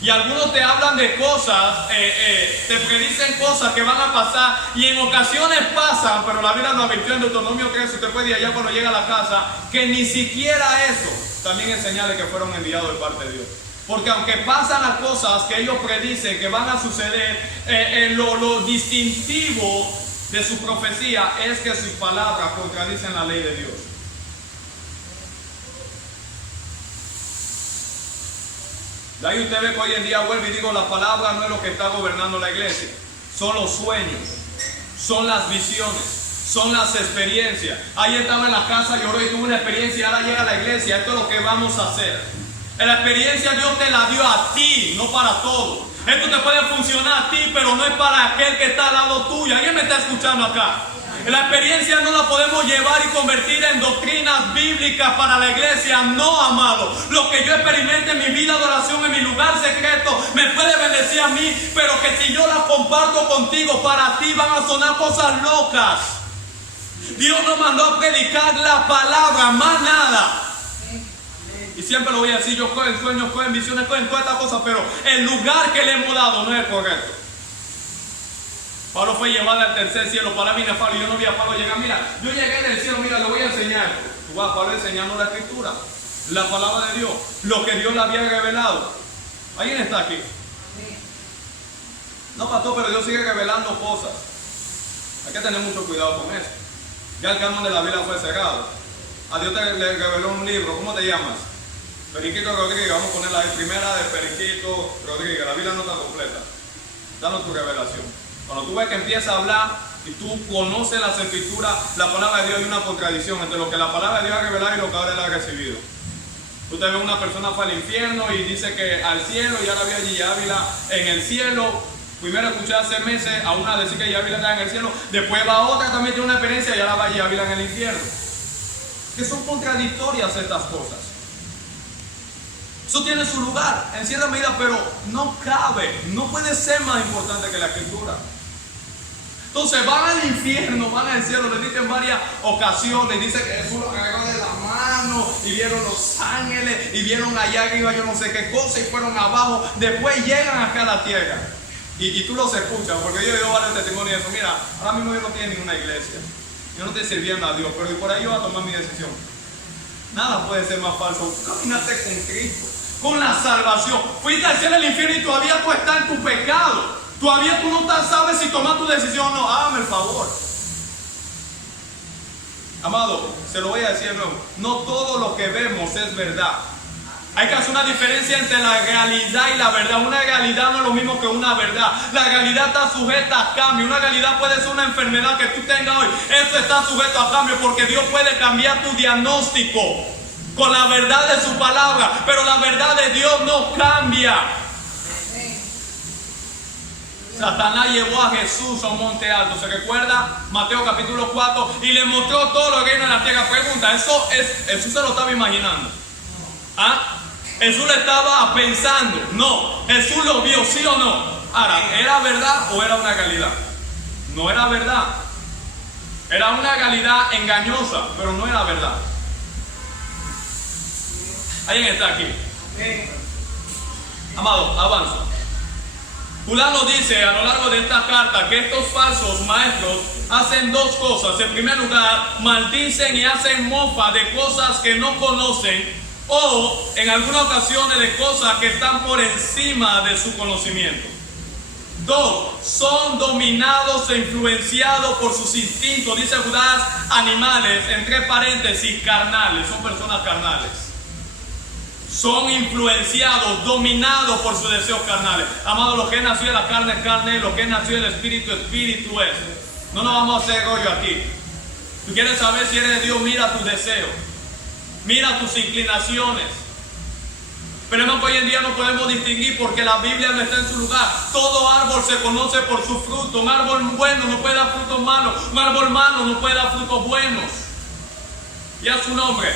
Y algunos te hablan de cosas, te predicen cosas que van a pasar y en ocasiones pasan, pero la Biblia nos advirtió en Deuteronomio 3, usted puede ir allá cuando llega a la casa, que ni siquiera eso también es señal de que fueron enviados de parte de Dios. Porque aunque pasan las cosas que ellos predicen que van a suceder, lo distintivo de su profecía es que sus palabras contradicen la ley de Dios. De ahí usted ve que hoy en día vuelvo y digo, la palabra no es lo que está gobernando la iglesia. Son los sueños, son las visiones, son las experiencias. Ahí estaba en la casa, lloró y tuvo una experiencia y ahora llega a la iglesia. Esto es lo que vamos a hacer. La experiencia Dios te la dio a ti, no para todos. Esto te puede funcionar a ti, pero no es para aquel que está al lado tuyo. ¿Alguien me está escuchando acá? La experiencia no la podemos llevar y convertir en doctrinas bíblicas para la iglesia. No, amado. Lo que yo experimente en mi vida de oración, en mi lugar secreto, me puede bendecir a mí, pero que si yo la comparto contigo, para ti van a sonar cosas locas. Dios nos mandó a predicar la palabra, más nada. Y siempre lo voy a decir, yo creo en sueños, creo en visiones, creo en todas estas cosas, pero el lugar que le hemos dado no es el correcto. Pablo fue llevado al tercer cielo. Para mí, Pablo, yo no vi a Pablo llegar. Mira, yo llegué del cielo, mira, le voy a enseñar. Tú vas a Pablo enseñando la escritura, la palabra de Dios, lo que Dios le había revelado. ¿Alguien está aquí? No, pastor, pero Dios sigue revelando cosas. Hay que tener mucho cuidado con eso. Ya el canon de la Biblia fue cerrado. A Dios le reveló un libro. ¿Cómo te llamas? Periquito Rodríguez. Vamos a ponerla ahí. Primera de Periquito Rodríguez. La Biblia no está completa. Danos tu revelación. Cuando tú ves que empieza a hablar y tú conoces las escrituras, la palabra de Dios, hay una contradicción entre lo que la palabra de Dios ha revelado y lo que ahora él ha recibido. Tú te ves una persona fue al infierno y dice que al cielo, y ahora vi a Gigi Ávila en el cielo. Primero escuché hace meses a una decir que Gigi Ávila está en el cielo, después va a otra, también tiene una experiencia y ahora va Gigi Ávila en el infierno. Que son contradictorias estas cosas. Eso tiene su lugar en cierta medida, pero no cabe, no puede ser más importante que la escritura. Entonces van al infierno, van al cielo, le dicen varias ocasiones, dice que Jesús lo agarró de la mano y vieron los ángeles y vieron allá arriba yo no sé qué cosa y fueron abajo, después llegan acá a la tierra y tú los escuchas, porque yo he oído varios testimonios de eso. Mira, ahora mismo yo no tengo ninguna iglesia, yo no estoy sirviendo a Dios, pero por ahí yo voy a tomar mi decisión. Nada puede ser más falso. Caminaste con Cristo, con la salvación. Fuiste al cielo y al infierno y todavía tú estás en tu pecado. Todavía tú no sabes si tomar tu decisión o no. Hágame el favor. Amado, se lo voy a decir de nuevo. No todo lo que vemos es verdad. Hay que hacer una diferencia entre la realidad y la verdad. Una realidad no es lo mismo que una verdad. La realidad está sujeta a cambio. Una realidad puede ser una enfermedad que tú tengas hoy. Eso está sujeto a cambio porque Dios puede cambiar tu diagnóstico con la verdad de su palabra. Pero la verdad de Dios no cambia. Satanás llevó a Jesús a un monte alto. ¿Se recuerda? Mateo capítulo 4. Y le mostró todo lo que hay en la tierra. Pregunta, ¿eso se lo estaba imaginando? ¿Ah? Jesús le estaba pensando. No, Jesús lo vio, ¿sí o no? Ahora, ¿era verdad o era una realidad? No era verdad. Era una realidad engañosa, pero no era verdad. ¿Alguien está aquí? Amado, avanza. Judá nos dice a lo largo de esta carta que estos falsos maestros hacen dos cosas. En primer lugar, maldicen y hacen mofa de cosas que no conocen, o en algunas ocasiones de cosas que están por encima de su conocimiento. Dos, son dominados e influenciados por sus instintos, dice Judas, animales, entre paréntesis, carnales, son personas carnales. Son influenciados, dominados por sus deseos carnales. Amado, lo que nació de la carne es carne, lo que nació del espíritu, espíritu es. No nos vamos a hacer rollo aquí. Tú quieres saber si eres de Dios, mira tus deseos. Mira tus inclinaciones. Pero hermano, hoy en día no podemos distinguir porque la Biblia no está en su lugar. Todo árbol se conoce por su fruto. Un árbol bueno no puede dar frutos malos. Un árbol malo no puede dar frutos buenos. Y a su nombre.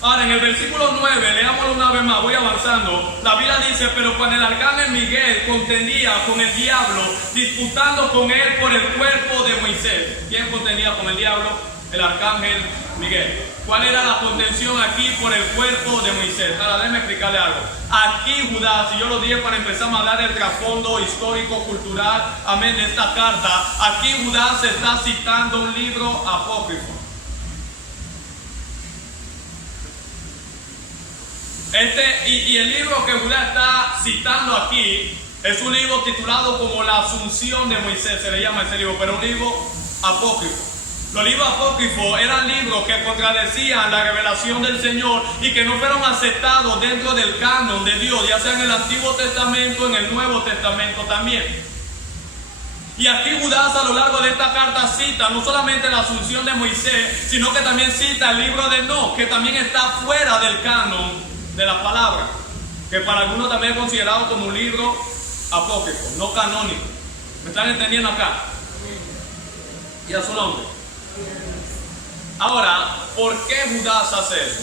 Ahora en el versículo 9, leámoslo una vez más, voy avanzando. La Biblia dice, pero cuando el arcángel Miguel contendía con el diablo, disputando con él por el cuerpo de Moisés. ¿Quién contendía con el diablo? El arcángel Miguel. ¿Cuál era la contención aquí por el cuerpo de Moisés? Ahora déjeme explicarle algo. Aquí Judas, y yo lo dije para empezar a hablar del trasfondo histórico, cultural, amén, de esta carta. Aquí Judas está citando un libro apócrifo. Y el libro que Judas está citando aquí es un libro titulado como La Asunción de Moisés, se le llama ese libro, pero un libro apócrifo. Los libros apócrifos eran libros que contradecían la revelación del Señor y que no fueron aceptados dentro del canon de Dios, ya sea en el Antiguo Testamento, en el Nuevo Testamento también. Y aquí Judas a lo largo de esta carta cita no solamente la Asunción de Moisés, sino que también cita el libro de Enoc, que también está fuera del canon de la palabra, que para algunos también es considerado como un libro apócrifo, no canónico. ¿Me están entendiendo acá? Y a su nombre. Ahora, ¿por qué Judas hace eso?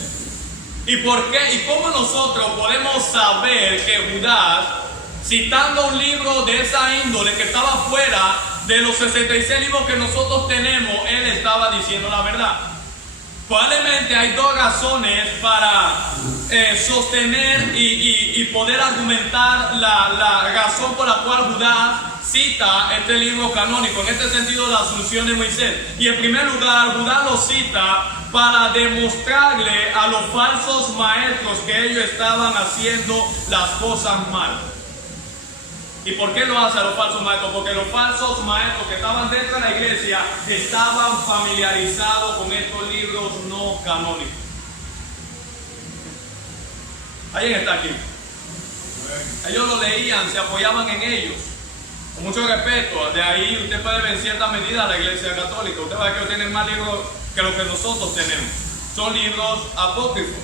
¿Y por qué? ¿Y cómo nosotros podemos saber que Judas, citando un libro de esa índole que estaba fuera de los 66 libros que nosotros tenemos, él estaba diciendo la verdad? Probablemente hay dos razones para sostener y poder argumentar la razón por la cual Judas cita este libro canónico, en este sentido la Asunción de Moisés. Y en primer lugar, Judas lo cita para demostrarle a los falsos maestros que ellos estaban haciendo las cosas mal. ¿Y por qué lo hace a los falsos maestros? Porque los falsos maestros que estaban dentro de la iglesia estaban familiarizados con estos libros no canónicos. ¿Alguien está aquí? Ellos lo leían, se apoyaban en ellos. Con mucho respeto, de ahí usted puede ver en cierta medida a la iglesia católica. Usted va a ver que ellos tienen más libros que lo que nosotros tenemos. Son libros apócrifos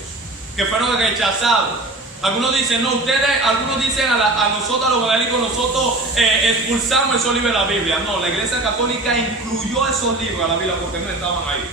que fueron rechazados. Algunos dicen, no, algunos dicen a nosotros, a los evangélicos, nosotros expulsamos esos libros de la Biblia. No, la iglesia católica incluyó esos libros a la Biblia porque no estaban ahí.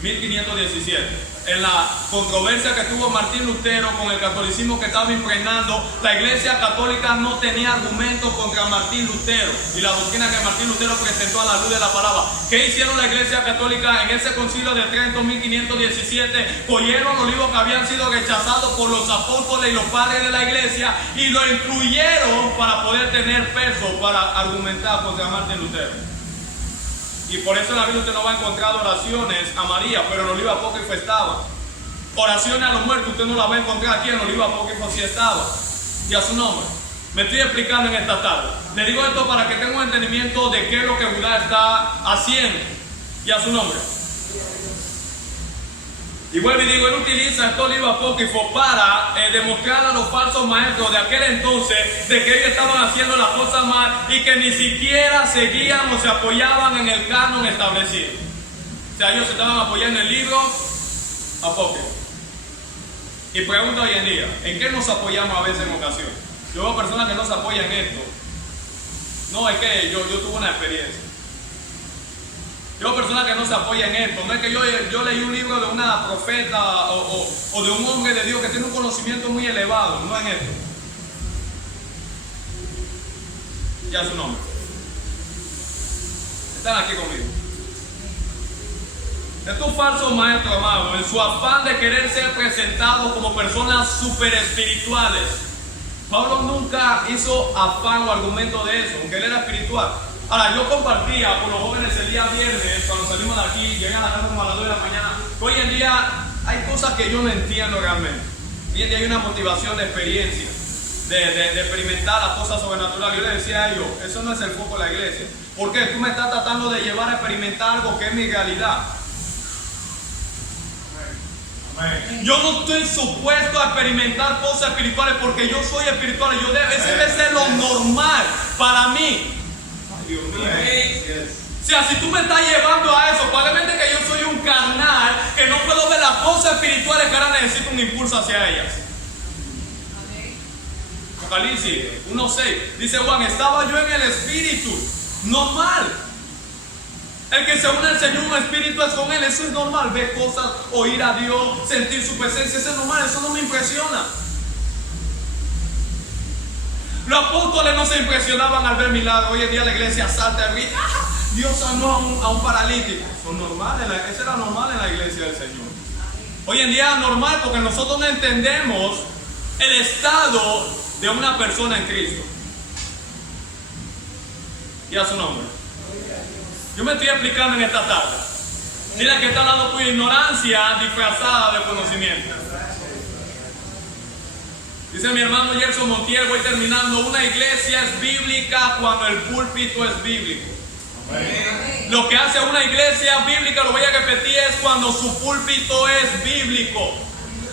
1517. En la controversia que tuvo Martín Lutero con el catolicismo que estaba impregnando, la iglesia católica no tenía argumentos contra Martín Lutero y la doctrina que Martín Lutero presentó a la luz de la palabra. ¿Qué hicieron la iglesia católica en ese concilio de Trento 1517? Cogieron los libros que habían sido rechazados por los apóstoles y los padres de la iglesia y lo incluyeron para poder tener peso para argumentar contra Martín Lutero. Y por eso en la Biblia usted no va a encontrar oraciones a María, pero en los libros apócrifos estaban. oraciones a los muertos, usted no la va a encontrar aquí en los libros apócrifos, si estaba. Y a su nombre. Me estoy explicando en esta tarde. Le digo esto para que tenga un entendimiento de qué es lo que Judá está haciendo. Y a su nombre. Y vuelvo y digo, él utiliza estos libros apócrifos para demostrar a los falsos maestros de aquel entonces de que ellos estaban haciendo las cosas mal y que ni siquiera seguían o se apoyaban en el canon establecido. O sea, ellos se estaban apoyando en el libro apócrifo. Y pregunto hoy en día, ¿en qué nos apoyamos a veces en ocasiones? Yo veo personas que no se apoyan en esto. No, es que yo tuve una experiencia. Yo personas que no se apoyan en esto, no es que yo leí un libro de una profeta o de un hombre de Dios que tiene un conocimiento muy elevado, no en esto. Ya su nombre. Están aquí conmigo. Estos falsos maestros, amados, en su afán de querer ser presentados como personas super espirituales, Pablo nunca hizo afán o argumento de eso, aunque él era espiritual. Ahora, yo compartía con los jóvenes el día viernes, cuando salimos de aquí, llegué a la casa como a las 2 de la mañana. Hoy en día hay cosas que yo no entiendo realmente. Hoy en día hay una motivación de experiencia, de experimentar las cosas sobrenaturales. Yo le decía a ellos, eso no es el foco de la iglesia. ¿Por qué? Tú me estás tratando de llevar a experimentar algo que es mi realidad. Yo no estoy supuesto a experimentar cosas espirituales porque yo soy espiritual. Ese debe ser lo normal para mí. Dios mío. O sea, si tú me estás llevando a eso, probablemente que yo soy un carnal que no puedo ver las cosas espirituales que ahora necesito un impulso hacia ellas. Apocalipsis 1:6 dice Juan, estaba yo en el espíritu, normal. El que se une al Señor, un espíritu es con Él, eso es normal. Ver cosas, oír a Dios, sentir su presencia, eso es normal, eso no me impresiona. Los apóstoles no se impresionaban al ver milagros. Hoy en día la iglesia salta y grita, Dios sanó a un paralítico. Eso era normal en la iglesia del Señor. Hoy en día es normal porque nosotros no entendemos el estado de una persona en Cristo. Y a su nombre. Yo me estoy explicando en esta tarde. Dile que está hablando tu ignorancia disfrazada de conocimiento. Dice mi hermano Gerson Montiel, voy terminando, una iglesia es bíblica cuando el púlpito es bíblico. Amén. Lo que hace una iglesia bíblica, lo voy a repetir, es cuando su púlpito es bíblico.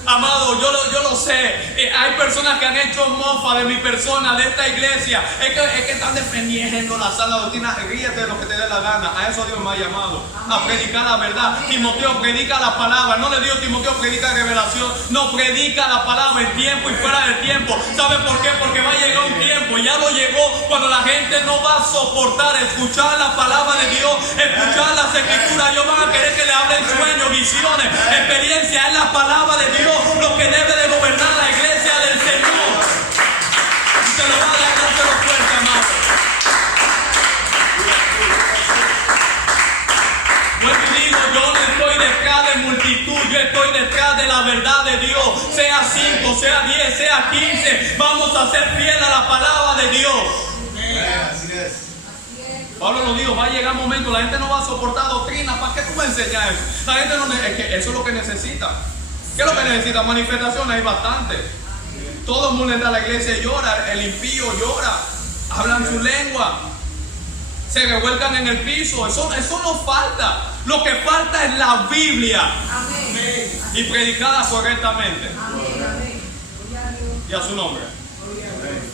Amado, yo lo sé. Hay personas que han hecho mofa de mi persona, de esta iglesia. Es que están defendiendo la sana doctrina. Ríete de lo que te dé la gana. A eso Dios me ha llamado. A predicar la verdad. Timoteo, predica la palabra. No le digo Timoteo, predica revelación. No, predica la palabra en tiempo y fuera de tiempo. ¿Sabe por qué? Porque va a llegar un tiempo. Ya lo llegó cuando la gente no va a soportar escuchar la palabra de Dios, escuchar las escrituras. Ellos van a querer que le hablen sueños, visiones, experiencias. Es la palabra de Dios lo que debe de gobernar la iglesia del Señor. Y se lo va a dar, dárselo fuerte, amado. Pues digo, yo no estoy detrás de multitud, yo estoy detrás de la verdad de Dios. Sea 5, sea 10, sea 15, vamos a ser fieles a la palabra de Dios. Así es. Pablo lo dijo, va a llegar un momento, la gente no va a soportar doctrina. ¿Para qué tú me enseñas eso? La gente no, es que eso es lo que necesita. ¿Qué es lo que necesita? Manifestaciones, hay bastante. Todo el mundo entra a la iglesia y llora, el impío llora, hablan su lengua, se revuelcan en el piso. Eso no falta. Lo que falta es la Biblia. Amén. Y predicada correctamente. Amén. Y a su nombre. Amén.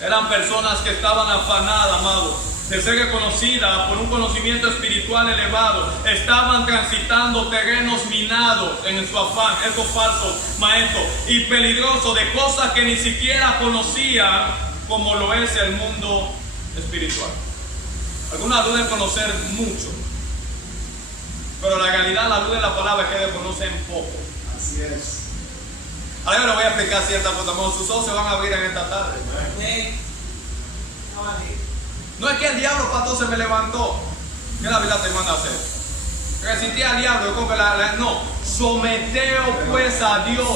Eran personas que estaban afanadas, amados, de ser reconocida por un conocimiento espiritual elevado. Estaban transitando terrenos minados en su afán, estos falsos maestros, y peligrosos, de cosas que ni siquiera conocían, como lo es el mundo espiritual. Algunos deben conocer mucho, pero la realidad, la luz de la palabra, es que ellos conocen poco. Así es. Ahora yo les voy a explicar ciertas cosas, como sus ojos se van a abrir en esta tarde. No es que el diablo, pastor, se me levantó. ¿Qué la Biblia te manda a hacer? Resistí al diablo. Yo creo que no. Someteo pues a Dios.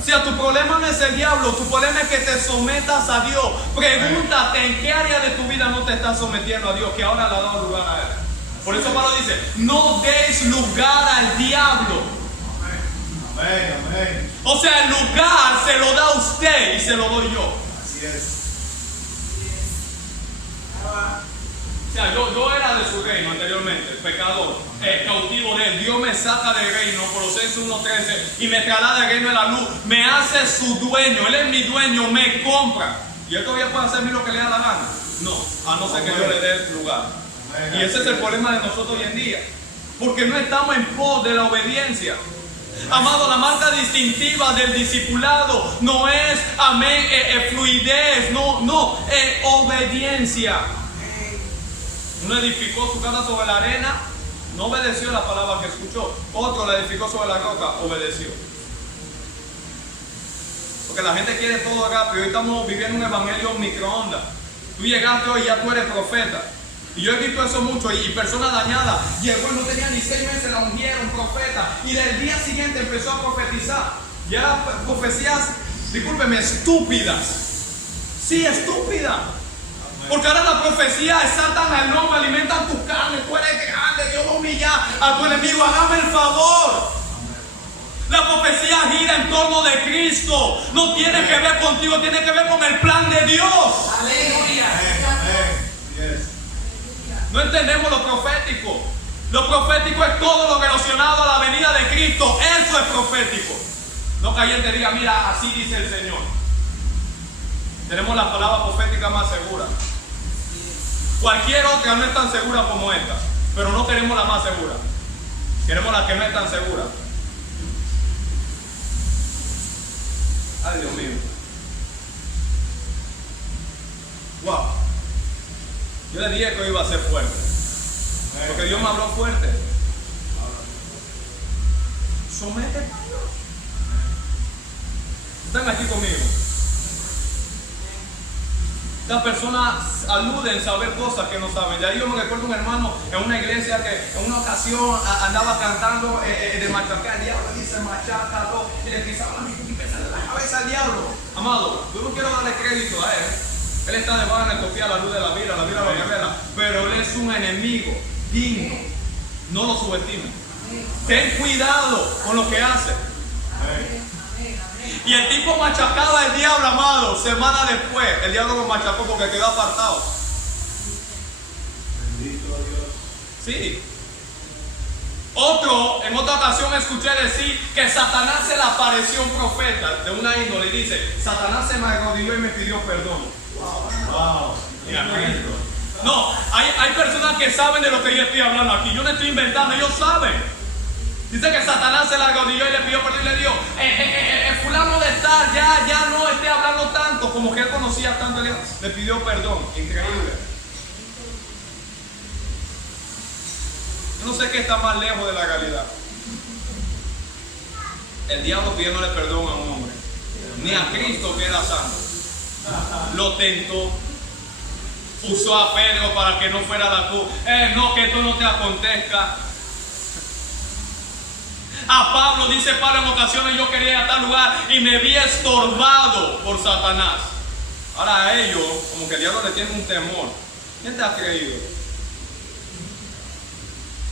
O sea, tu problema no es el diablo, tu problema es que te sometas a Dios. Pregúntate en qué área de tu vida no te estás sometiendo a Dios, que ahora le ha dado lugar a Él. Por eso Pablo dice, no deis lugar al diablo. Amén, amén. O sea, el lugar se lo da usted y se lo doy yo. Así es. O sea, yo era de su reino anteriormente, pecador, cautivo de él. Dios me saca del reino, Colosenses 1:13, y me traslada del reino de la luz. Me hace su dueño, él es mi dueño, me compra. ¿Y él todavía puede hacer lo que le da la gana? No, a no ser que yo le dé lugar. Y ese es el problema de nosotros hoy en día. Porque no estamos en pos de la obediencia. Amado, la marca distintiva del discipulado no es, amén, fluidez, no, obediencia. Uno edificó su casa sobre la arena, no obedeció la palabra que escuchó. Otro la edificó sobre la roca, obedeció. Porque la gente quiere todo rápido. Hoy estamos viviendo un evangelio microondas. Tú llegaste hoy y ya tú eres profeta. Y yo he visto eso mucho. Y personas dañadas. Llegó y no tenía ni 6 meses, la ungieron profeta. Y del día siguiente empezó a profetizar. Ya profecías, discúlpeme, estúpidas. Sí, estúpidas. Porque ahora la profecía exaltan al hombre, alimentan tu carne. Tú eres grande, Dios va a humillar a tu enemigo. Hágame el favor. La profecía gira en torno de Cristo. No tiene que ver contigo, tiene que ver con el plan de Dios. Aleluya. No entendemos lo profético. Lo profético es todo lo relacionado a la venida de Cristo. Eso es profético. No que alguien te diga, mira, así dice el Señor. Tenemos la palabra profética más segura. Cualquier otra no es tan segura como esta, pero no queremos la más segura. Queremos la que no es tan segura. Ay, Dios mío. Wow. Yo le dije que hoy iba a ser fuerte. Porque Dios me habló fuerte. Somete a Dios. Están aquí conmigo. Las personas aluden saber cosas que no saben. De ahí yo me recuerdo un hermano en una iglesia que en una ocasión andaba cantando de machacar al diablo. Dice machaca, todo, y le pisaba la cabeza al diablo. Amado, yo no quiero darle crédito a él. Él está de vana, copia la luz de la vida lo revela. Pero él es un enemigo digno. No lo subestime. Ten cuidado con lo que hace. Y el tipo machacaba al diablo, amado. Semana después, el diablo lo machacó porque quedó apartado. Bendito Dios. Sí. En otra ocasión escuché decir que Satanás se le apareció a un profeta de una índole y dice, Satanás se me arrodilló y me pidió perdón. Wow. No, hay personas que saben de lo que yo estoy hablando aquí. Yo no estoy inventando, ellos saben. Dice que Satanás se le arrodilló y le pidió perdón y le dijo, fulano de tal, ya no esté hablando tanto, como que él conocía tanto, le pidió perdón. Increíble. Yo no sé qué está más lejos de la realidad. El diablo pidiéndole perdón a un hombre, ni a Cristo que era santo. Lo tentó. Usó a Pedro para que no fuera la cruz. No, que esto no te acontezca. A Pablo, dice Pablo, en ocasiones yo quería ir a tal lugar y me vi estorbado por Satanás. Ahora a ellos, como que el diablo le tiene un temor. ¿Quién te ha creído?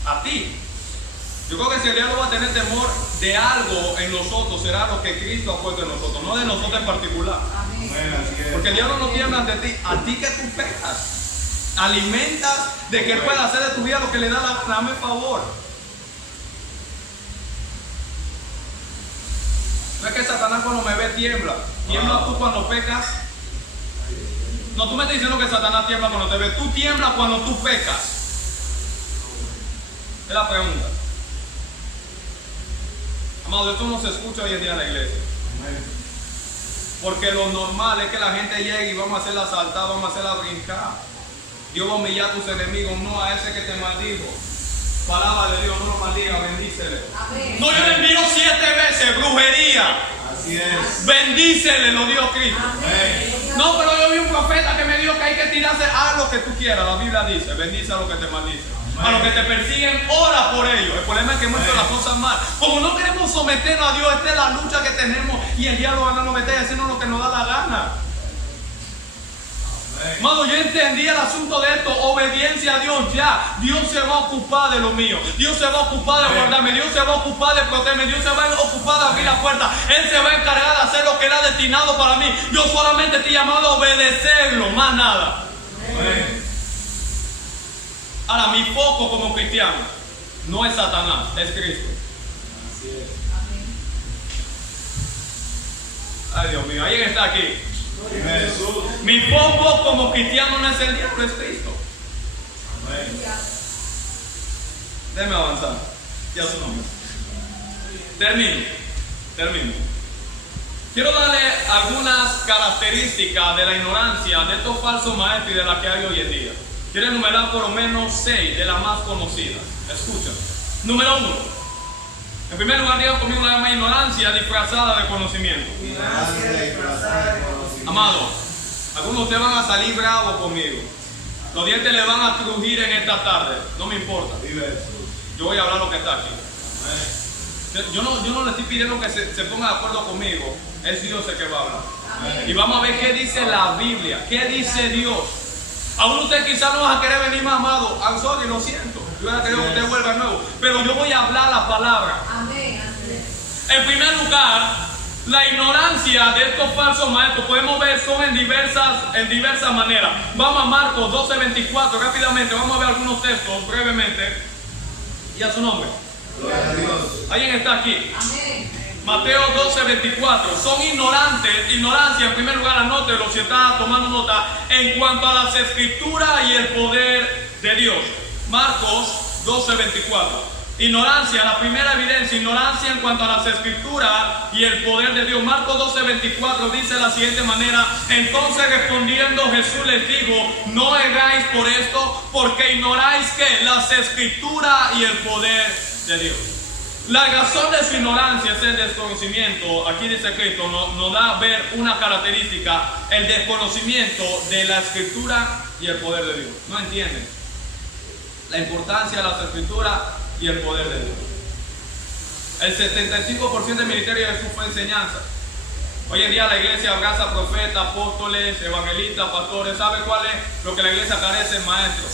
A ti. Yo creo que si el diablo va a tener temor de algo en nosotros, será lo que Cristo ha puesto en nosotros, no de nosotros en particular. Porque el diablo no tiembla ante ti, a ti que tú pecas. Alimentas de que él pueda hacer de tu vida lo que le da la gana. Dame favor. No es que Satanás cuando me ve tiembla. ¿Tiemblas tú cuando pecas? No, tú me estás diciendo que Satanás tiembla cuando te ve. Tú tiemblas cuando tú pecas. Es la pregunta. Amado, esto no se escucha hoy en día en la iglesia. Porque lo normal es que la gente llegue y vamos a hacerla asaltar, vamos a hacerla brincar. Dios va a humillar a tus enemigos, no a ese que te maldijo. Palabra de Dios, no lo maldiga, bendícele. Amén. No, yo le envío 7 veces, brujería. Así es. Bendícele, lo dio Cristo. Amén. No, pero yo vi un profeta que me dijo que hay que tirarse, haz lo que tú quieras. La Biblia dice, bendice a los que te maldicen. A los que te persiguen, ora por ellos. El problema es que hemos hecho las cosas mal. Como no queremos someternos a Dios, esta es la lucha que tenemos. Y el diablo va a nos meter y hacernos lo que nos da la gana. Amado, yo entendí el asunto de esto, obediencia a Dios ya. Dios se va a ocupar de lo mío. Dios se va a ocupar de guardarme. Dios se va a ocupar de protegerme. Dios se va a ocupar de abrir la puerta. Él se va a encargar de hacer lo que Él ha destinado para mí. Yo solamente estoy llamado a obedecerlo, más nada. Ahora, mi foco como cristiano no es Satanás, es Cristo. Así es. Ay, Dios mío, ¿alguien está aquí? Dime Jesús. Mi foco como cristiano no es el diablo, es Cristo. Amén. Déjeme avanzar. Ya su nombre. Termino. Quiero darle algunas características de la ignorancia de estos falsos maestros y de las que hay hoy en día. Quiero enumerar por lo menos 6 de las más conocidas. Escucha. Número 1. En primer lugar, digan conmigo una vez más: ignorancia disfrazada de conocimiento. Ignorancia disfrazada de conocimiento. Amado, algunos de ustedes van a salir bravos conmigo. Los dientes le van a crujir en esta tarde. No me importa. Vive Jesús. Yo voy a hablar lo que está aquí. Amén. Yo no le estoy pidiendo que se ponga de acuerdo conmigo. Es Dios el que va a hablar. Amén. Y vamos a ver qué dice la Biblia. ¿Qué dice Dios? Aún usted quizás no va a querer venir más, amado. I'm sorry, lo siento. Yo voy a querer que usted vuelva de nuevo. Pero yo voy a hablar la palabra. Amén. En primer lugar, la ignorancia de estos falsos maestros podemos ver son en diversas maneras. Vamos a Marcos 12:24 rápidamente. Vamos a ver algunos textos brevemente. Y a su nombre. Gloria a Dios. ¿Alguien está aquí? Amén. Mateo 12:24. Son ignorantes. Ignorancia, en primer lugar, anótelo si está tomando nota, en cuanto a las escrituras y el poder de Dios. Marcos 12:24. Ignorancia, la primera evidencia, ignorancia en cuanto a las escrituras y el poder de Dios. Marcos 12:24 dice de la siguiente manera: entonces respondiendo Jesús les dijo, no erráis por esto, porque ignoráis que las escrituras y el poder de Dios. La razón de su ignorancia es el desconocimiento. Aquí dice Cristo, nos da a ver una característica: el desconocimiento de la escritura y el poder de Dios. No entienden la importancia de las escrituras y el poder de Dios. El 75% del ministerio de Jesús fue enseñanza. Hoy en día la iglesia abraza profetas, apóstoles, evangelistas, pastores. ¿Sabe cuál es lo que la iglesia carece? Maestros.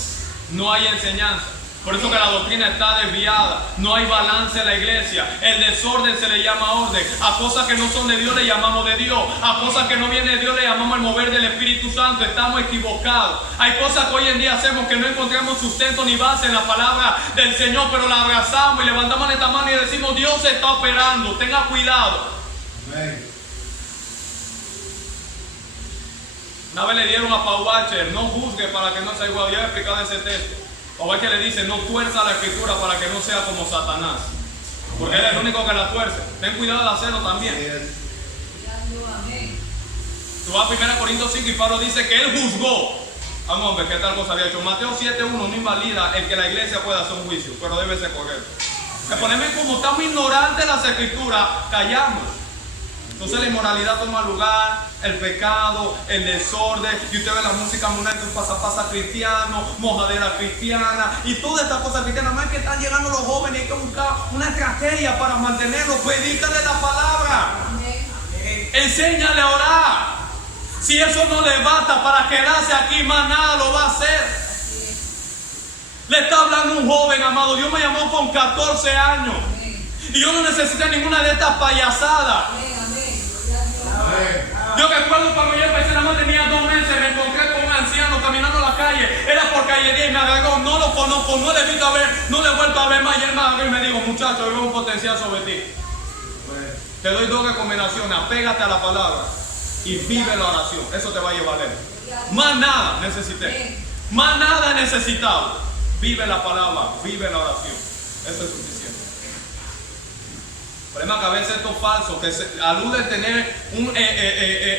No hay enseñanza. Por eso que la doctrina está desviada. No hay balance en la iglesia. El desorden se le llama orden. A cosas que no son de Dios le llamamos de Dios. A cosas que no vienen de Dios le llamamos el mover del Espíritu Santo. Estamos equivocados. Hay cosas que hoy en día hacemos que no encontramos sustento ni base en la palabra del Señor, pero la abrazamos y levantamos esta mano y decimos: Dios se está operando, tenga cuidado. Amén. Una vez le dieron a Paul Washer: no juzgue para que no sea igual. Ya he explicado ese texto. O es que le dice: no tuerza la escritura para que no sea como Satanás, porque él es el único que la tuerce. Ten cuidado de hacerlo también. Así es. Amén. Tú vas a 1 Corintios 5 y Pablo dice que él juzgó a un hombre que tal cosa había hecho. Mateo 7:1 no invalida el que la iglesia pueda hacer un juicio, pero debe ser correcto. El problema es como estamos ignorantes de las escrituras, callamos. Entonces la inmoralidad toma lugar, el pecado, el desorden, y usted ve la música mundial, pasa cristiano, mojadera cristiana, y todas estas cosas cristianas. No es que están llegando los jóvenes, hay que buscar una estrategia para mantenerlos. Predícale la palabra, enséñale a orar. Si eso no le basta para quedarse aquí, más nada lo va a hacer. Le está hablando un joven, amado. Dios me llamó con 14 años, y yo no necesité ninguna de estas payasadas. Amén. Yo recuerdo cuando yo empecé, nada más tenía 2 meses, me encontré con un anciano caminando a la calle. Era por calle 10 y me agarró. No lo conozco, no le he visto a ver, no le he vuelto a ver más. Y él me agarró y me dijo: muchacho, yo veo un potencial sobre ti. Amén. Te doy 2 recomendaciones: apégate a la palabra y vive la oración. Eso te va a llevar lejos. Más nada necesité, más nada he necesitado. Vive la palabra, vive la oración. Eso es suficiente. El problema es que a veces estos falsos que aluden tener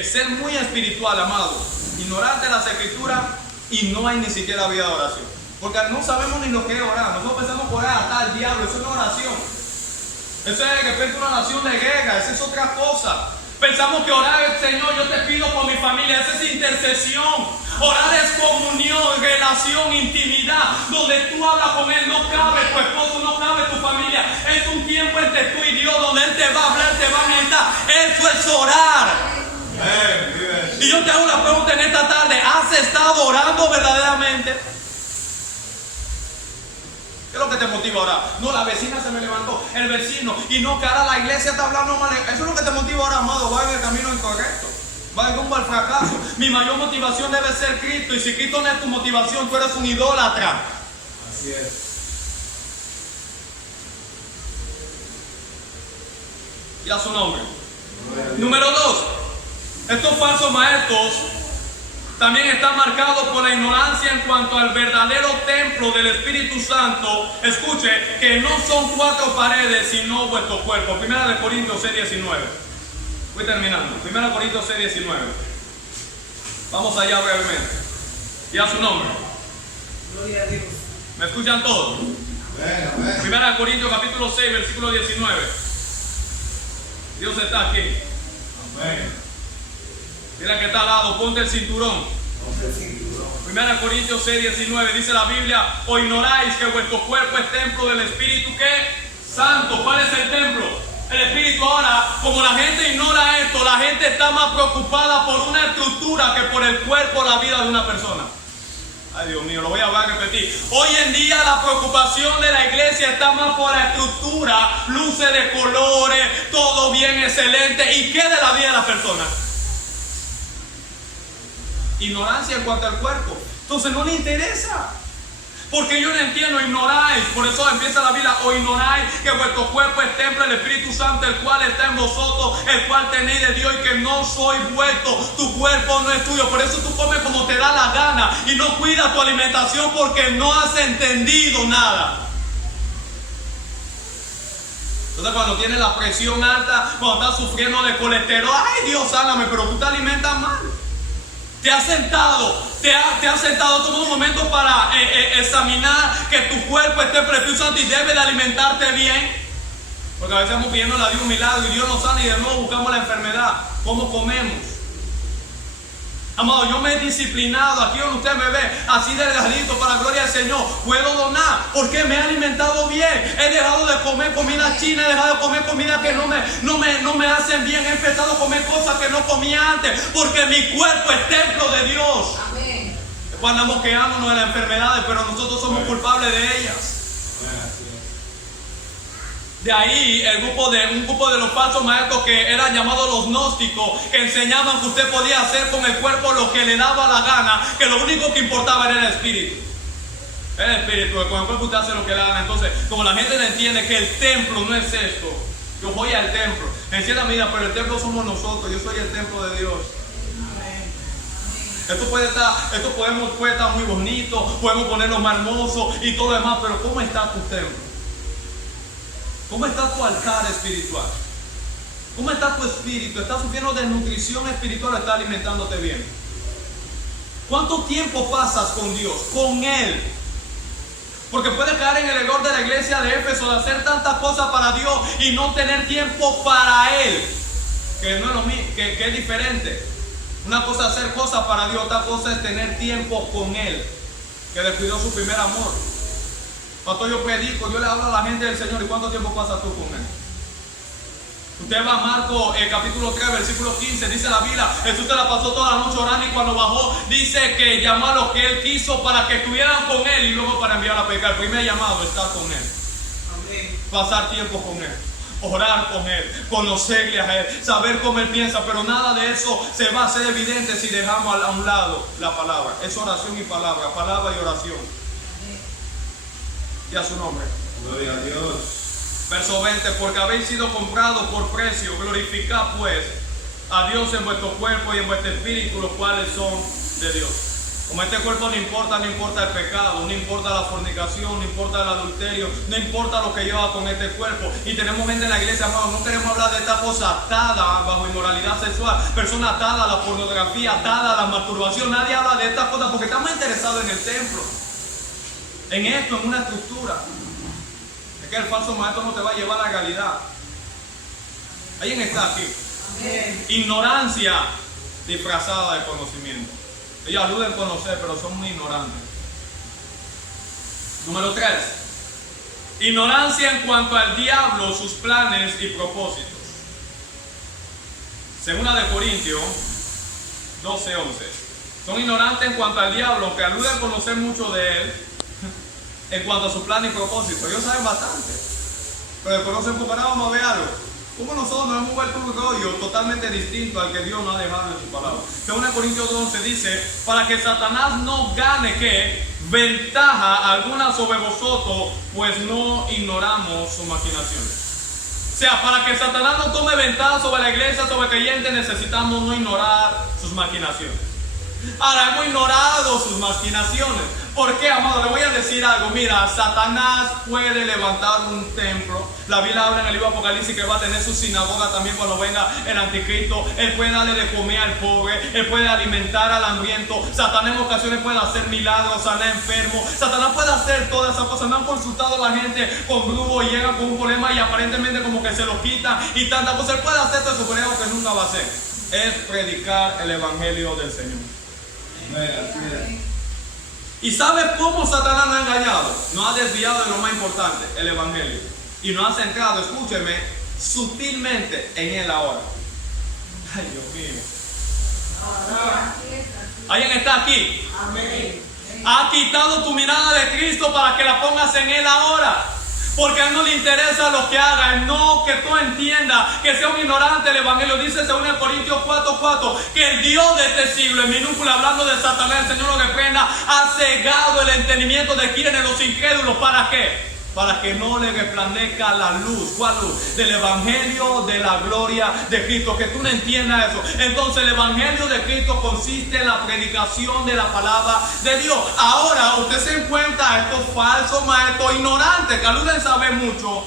ser muy espiritual, amado, ignorante de las escrituras, y no hay ni siquiera vida de oración. Porque no sabemos ni lo que es orar. Nosotros pensamos que orar hasta el diablo. Eso no es oración. Eso es de repente una oración de guerra. Eso es otra cosa. Pensamos que orar es: Señor, yo te pido por mi familia. Esa es intercesión. Orar es comunión, relación, intimidad, donde tú hablas con Él. No cabe tu esposo, no cabe tu familia. Es un tiempo entre tú y Dios, donde Él te va a hablar, te va a meditar. Eso es orar. Amén. Vive Jesús. Y yo te hago una pregunta en esta tarde: ¿has estado adorando verdaderamente? ¿Qué es lo que te motiva a orar? No, la vecina se me levantó, el vecino, y no, que ahora la iglesia está hablando mal. Eso es lo que te motiva ahora, amado. Va en el camino incorrecto, va en rumbo al fracaso. Mi mayor motivación debe ser Cristo, y si Cristo no es tu motivación, tú eres un idólatra. Así es. Y a su nombre. Gloria a Dios. Número 2. Estos falsos maestros también están marcados por la ignorancia en cuanto al verdadero templo del Espíritu Santo. Escuche, que no son 4 paredes, sino vuestro cuerpo. 1 Corintios 6:19. Voy terminando. 1 Corintios 6:19. Vamos allá brevemente. Y a su nombre. Gloria a Dios. ¿Me escuchan todos? Amén, amén. 1 Corintios capítulo 6, versículo 19. Dios está aquí. Amén. Mira que está al lado, ponte el cinturón. 1 Corintios 6:19 dice la Biblia: o ignoráis que vuestro cuerpo es templo del Espíritu que Santo. ¿Cuál es el templo? El Espíritu. Ahora, como la gente ignora esto, la gente está más preocupada por una estructura que por el cuerpo, la vida de una persona. Ay, Dios mío, lo voy a volver a repetir. Hoy en día la preocupación de la iglesia está más por la estructura, luces de colores, todo bien, excelente. ¿Y qué de la vida de las personas? Ignorancia en cuanto al cuerpo. Entonces no le interesa. Porque yo no entiendo, ignoráis. Por eso empieza la Biblia: o ignoráis que vuestro cuerpo es templo del Espíritu Santo, el cual está en vosotros, el cual tenéis de Dios, y que no sois vuestro. Tu cuerpo no es tuyo. Por eso tú comes como te da la gana y no cuidas tu alimentación, porque no has entendido nada. Entonces cuando tienes la presión alta, cuando estás sufriendo de colesterol, ay Dios, sáname, pero tú te alimentas mal. Te has sentado, tomado un momento para examinar que tu cuerpo esté por el Espíritu Santo y debe de alimentarte bien. Porque a veces estamos pidiendo a Dios un milagro y Dios nos sana y de nuevo buscamos la enfermedad. ¿Cómo comemos? Amado, yo me he disciplinado, aquí donde usted me ve, así delgadito, para la gloria del Señor. Puedo donar, porque me he alimentado bien. He dejado de comer comida china, he dejado de comer comida que no me hacen bien. He empezado a comer cosas que no comía antes, porque mi cuerpo es templo de Dios. Amén. Después andamos quejándonos de las enfermedades, pero nosotros somos culpables de ellas. Amén, así es. De ahí un grupo de los falsos maestros que eran llamados los gnósticos, que enseñaban que usted podía hacer con el cuerpo lo que le daba la gana, que lo único que importaba era el espíritu. Era el espíritu, que con el cuerpo usted hace lo que le da gana. Entonces, como la gente no entiende que el templo no es esto, yo voy al templo, en cierta medida, pero el templo somos nosotros, yo soy el templo de Dios. Esto puede estar muy bonito, podemos ponerlo más hermoso y todo lo demás, pero ¿cómo está tu templo? ¿Cómo está tu altar espiritual? ¿Cómo está tu espíritu? ¿Estás sufriendo de nutrición espiritual o estás alimentándote bien? ¿Cuánto tiempo pasas con Dios? Con Él. Porque puedes caer en el error de la iglesia de Éfeso de hacer tantas cosas para Dios y no tener tiempo para Él. Que no es lo mismo, que es diferente. Una cosa es hacer cosas para Dios, otra cosa es tener tiempo con Él, que descuidó su primer amor. Cuando yo predico, yo le hablo a la gente del Señor. ¿Y cuánto tiempo pasas tú con Él? Usted va a Marcos capítulo 3, versículo 15. Dice la Biblia: Jesús se la pasó toda la noche orando, y cuando bajó, dice que llamó a los que Él quiso para que estuvieran con Él y luego para enviar a pecar. El primer llamado es estar con Él. Amén. Pasar tiempo con Él, orar con Él, conocerle a Él, saber cómo Él piensa. Pero nada de eso se va a hacer evidente si dejamos a un lado la palabra. Es oración y palabra y oración. Y a su nombre. Gloria a Dios. Verso 20: porque habéis sido comprados por precio, glorificad pues a Dios en vuestro cuerpo y en vuestro espíritu, los cuales son de Dios. Como este cuerpo no importa el pecado, no importa la fornicación, no importa el adulterio, no importa lo que lleva con este cuerpo. Y tenemos gente en la iglesia, amados, no queremos hablar de esta cosa atada bajo inmoralidad sexual, persona atada a la pornografía, atada a la masturbación. Nadie habla de estas cosas porque estamos interesados en el templo, en esto, en una estructura. Es que el falso maestro no te va a llevar a la realidad. ¿Alguien está aquí? Amén. Ignorancia disfrazada de conocimiento. Ellos aluden a conocer, pero son muy ignorantes. Número 3. Ignorancia en cuanto al diablo, sus planes y propósitos. Segunda de Corintios 12:11. Son ignorantes en cuanto al diablo, aunque aluden a conocer mucho de él, en cuanto a su plan y propósito. Ellos saben bastante, pero desconocen porque ahora vamos a ver algo. Como nosotros nos hemos vuelto un rollo totalmente distinto al que Dios nos ha dejado en su palabra. Según Corintios 11 dice, para que Satanás no gane ¿qué? Ventaja alguna sobre vosotros, pues no ignoramos sus maquinaciones. O sea, para que Satanás no tome ventaja sobre la iglesia, sobre creyentes, necesitamos no ignorar sus maquinaciones. Ahora, hemos ignorado sus maquinaciones. ¿Por qué, amado? Le voy a decir algo. Mira, Satanás puede levantar un templo. La Biblia habla en el libro de Apocalipsis que va a tener su sinagoga también cuando venga el anticristo. Él puede darle de comer al pobre. Él puede alimentar al hambriento. Satanás en ocasiones puede hacer milagros, sanar enfermos. Satanás puede hacer todas esas cosas. Me han consultado a la gente con brujo y llegan con un problema y aparentemente como que se lo quitan y tantas cosas. Él puede hacer todo eso, pero algo que nunca va a hacer es predicar el evangelio del Señor. ¿Y sabes cómo Satanás nos ha engañado? Nos ha desviado de lo más importante, el evangelio. Y nos ha centrado, escúcheme, sutilmente en él ahora. Ay, Dios mío. ¿Alguien está aquí? Amén. Ha quitado tu mirada de Cristo para que la pongas en él ahora. Porque a él no le interesa lo que haga, no que tú entiendas, que sea un ignorante del evangelio. Dice según Corintios 4:4 que el Dios de este siglo, en minúscula hablando de Satanás, el Señor lo reprenda, ha cegado el entendimiento de quienes, los incrédulos. ¿Para qué? Para que no le resplandezca la luz. ¿Cuál luz? Del evangelio de la gloria de Cristo. Que tú no entiendas eso. Entonces el evangelio de Cristo consiste en la predicación de la palabra de Dios. Ahora usted se encuentra a estos falsos maestros ignorantes que aluden saber mucho.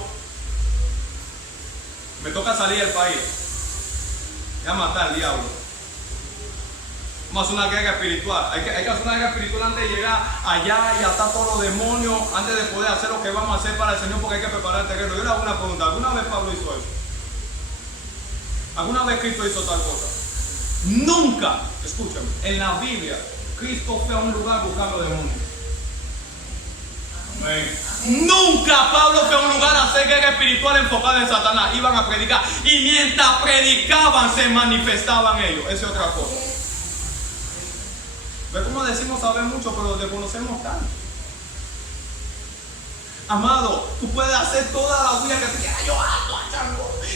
Me toca salir del país. Ya matar al diablo. Vamos a hacer una guerra espiritual. Hay que hacer una guerra espiritual antes de llegar allá y atar todos los demonios, antes de poder hacer lo que vamos a hacer para el Señor, porque hay que preparar el terreno. Yo le hago una pregunta. ¿Alguna vez Pablo hizo eso? ¿Alguna vez Cristo hizo tal cosa? Nunca, escúchame, en la Biblia Cristo fue a un lugar buscando demonios. Amén. Nunca Pablo fue a un lugar a hacer guerra espiritual enfocada en Satanás. Iban a predicar y mientras predicaban se manifestaban ellos. Esa es otra cosa. ¿Ves cómo decimos saber mucho, pero desconocemos tanto? Amado, tú puedes hacer toda la bulla que tú quieras. Yo acto allá,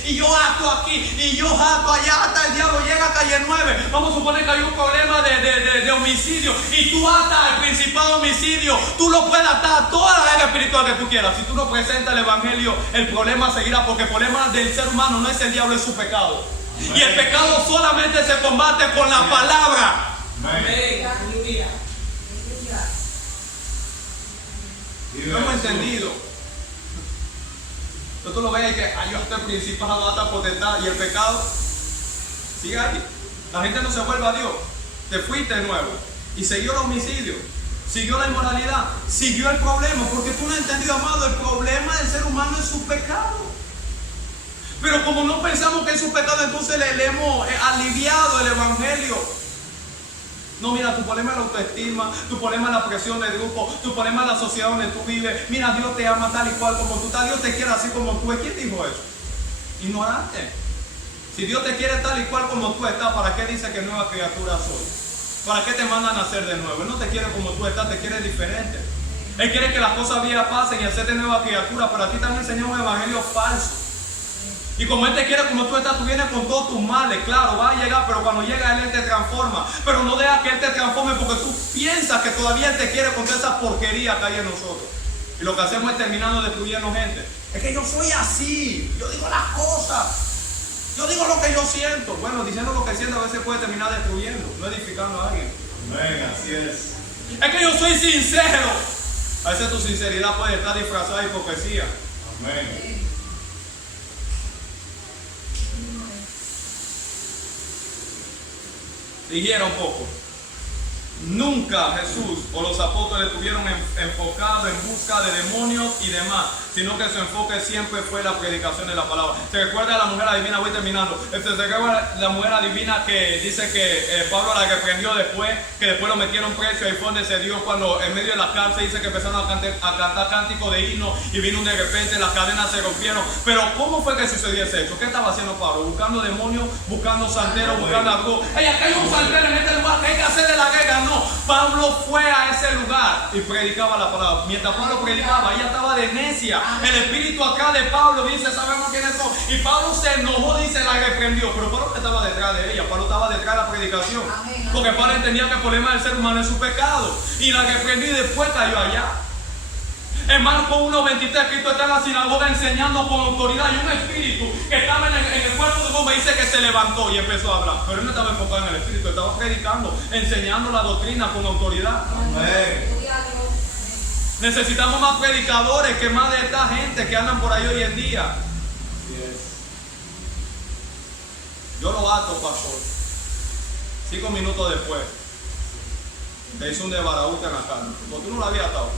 y yo acto aquí, y yo acto allá, hasta el diablo llega a calle 9. Vamos a suponer que hay un problema de homicidio, y tú atas al principal homicidio. Tú lo puedes atar a toda la guerra espiritual que tú quieras. Si tú no presentas el evangelio, el problema seguirá, porque el problema del ser humano no es el diablo, es su pecado. Amén. Y el pecado solamente se combate con la palabra. Amén. Aleluya. No hemos entendido. Entonces tú lo ves y que yo hasta el principado, hasta potestad, y el pecado sigue ahí. La gente no se vuelve a Dios. Te fuiste de nuevo y siguió el homicidio, siguió la inmoralidad, siguió el problema, porque tú no has entendido, amado. El problema del ser humano es su pecado. Pero como no pensamos que es su pecado, entonces le hemos aliviado el evangelio. No, mira, tu problema es la autoestima, tu problema es la presión del grupo, tu problema es la sociedad donde tú vives. Mira, Dios te ama tal y cual como tú estás, Dios te quiere así como tú es. ¿Quién dijo eso? Ignorante. Si Dios te quiere tal y cual como tú estás, ¿para qué dice que nueva criatura soy? ¿Para qué te mandan a nacer de nuevo? Él no te quiere como tú estás, te quiere diferente. Él quiere que las cosas viejas pasen y hacerte nueva criatura, pero a ti también enseñó un evangelio falso. Y como Él te quiere como tú estás, tú vienes con todos tus males. Claro, va a llegar, pero cuando llega Él te transforma. Pero no deja que Él te transforme porque tú piensas que todavía Él te quiere con toda esa porquería que hay en nosotros. Y lo que hacemos es terminando destruyendo gente. Es que yo soy así, yo digo las cosas, yo digo lo que yo siento. Bueno, diciendo lo que siento a veces puede terminar destruyendo, no edificando a alguien. Amén, así es. Es que yo soy sincero. A veces tu sinceridad puede estar disfrazada de hipocresía. Amén. Digiera un poco. Nunca Jesús o los apóstoles estuvieron enfocados en busca de demonios y demás, sino que su enfoque siempre fue la predicación de la palabra. ¿Se recuerda la mujer adivina? Voy terminando. ¿Se recuerda la mujer adivina que dice que Pablo la reprendió después, que después lo metieron preso? Ahí fue donde se dio cuando en medio de la cárcel dice que empezaron a cantar cánticos de himno y vino de repente, las cadenas se rompieron. Pero ¿cómo fue que sucedió ese hecho? ¿Qué estaba haciendo Pablo? Buscando demonios, buscando santeros, buscando algo. ¡Ey, acá hay un santero en este lugar que hay que hacerle la guerra! Pablo fue a ese lugar y predicaba la palabra. Mientras Pablo predicaba, ella estaba de necia. El espíritu acá de Pablo dice, sabemos quiénes son. Y Pablo se enojó, dice, la reprendió. Pero Pablo no estaba detrás de ella, Pablo estaba detrás de la predicación. Porque Pablo entendía que el problema del ser humano es su pecado. Y la reprendió y después cayó allá. En Marcos 1:23, Cristo está en la sinagoga enseñando con autoridad, y un espíritu que estaba en el cuerpo de un hombre dice que se levantó y empezó a hablar. Pero él no estaba enfocado en el espíritu, estaba predicando, enseñando la doctrina con autoridad. Amén. Necesitamos más predicadores que más de esta gente que andan por ahí hoy en día. Yo lo ato, pastor. 5 minutos después, te hizo un desbaraúte en la carne. Porque tú no lo habías atado.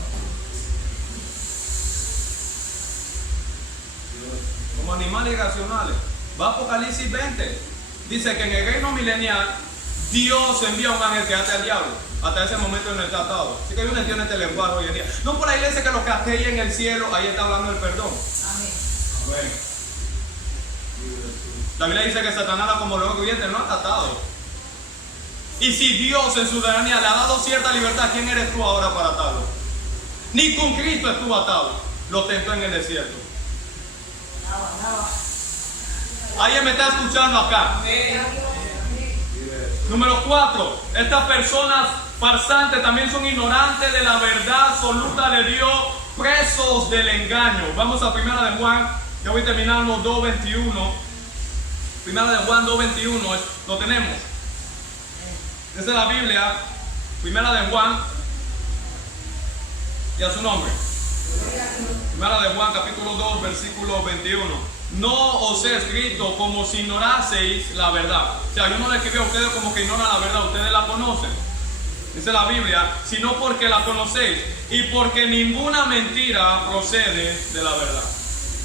Como animales irracionales. Va a Apocalipsis 20. Dice que en el reino milenial Dios envía a un ángel que ate al diablo. Hasta ese momento no está atado. Así que yo no entiendo este lenguaje hoy en día. No por ahí le dice que lo que aquella en el cielo, ahí está hablando del perdón. Amén. La Biblia dice que Satanás era como león rugiente, no está atado. Y si Dios en su soberanía le ha dado cierta libertad, ¿quién eres tú ahora para atarlo? Ni con Cristo estuvo atado. Lo tentó en el desierto. ¿Alguien me está escuchando acá? Número 4. Estas personas farsantes también son ignorantes de la verdad absoluta de Dios, presos del engaño. Vamos a Primera de Juan, ya voy terminando, 2:21. Primera de Juan 2:21, lo tenemos. Esa es la Biblia. Primera de Juan, y a su nombre. Primera de Juan, capítulo 2, versículo 21. No os he escrito como si ignoraseis la verdad. O sea, yo no le escribí a ustedes como que ignoran la verdad, ustedes la conocen. Dice la Biblia, sino porque la conocéis y porque ninguna mentira procede de la verdad.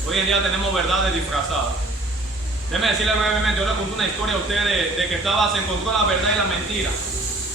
Hoy en día tenemos verdades disfrazadas. Déjenme decirle brevemente, yo le conté una historia a ustedes de que se encontró la verdad y la mentira.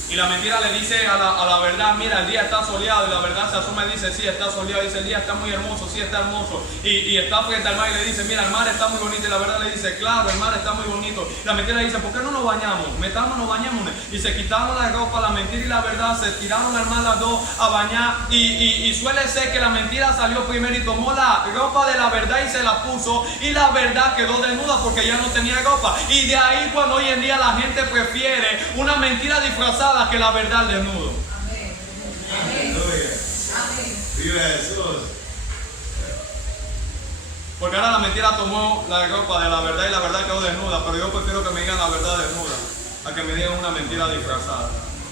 Y la mentira le dice a la verdad, mira, el día está soleado. Y la verdad se asoma y dice, sí, está soleado. Y dice, el día está muy hermoso, sí, está hermoso. Y está frente al mar y le dice, mira, el mar está muy bonito. Y la verdad le dice, claro, el mar está muy bonito. Y la mentira le dice, ¿por qué no nos bañamos? Metámonos, bañamos. Y se quitaron la ropa, la mentira y la verdad, se tiraron al mar las dos a bañar. Y suele ser que la mentira salió primero y tomó la ropa de la verdad y se la puso. Y la verdad quedó desnuda porque ya no tenía ropa. Y de ahí cuando hoy en día la gente prefiere una mentira disfrazada que la verdad al desnudo. Amén. Aleluya. Vive Jesús. Porque ahora la mentira tomó la ropa de la verdad y la verdad quedó desnuda. Pero yo prefiero que me digan la verdad desnuda a que me digan una mentira disfrazada.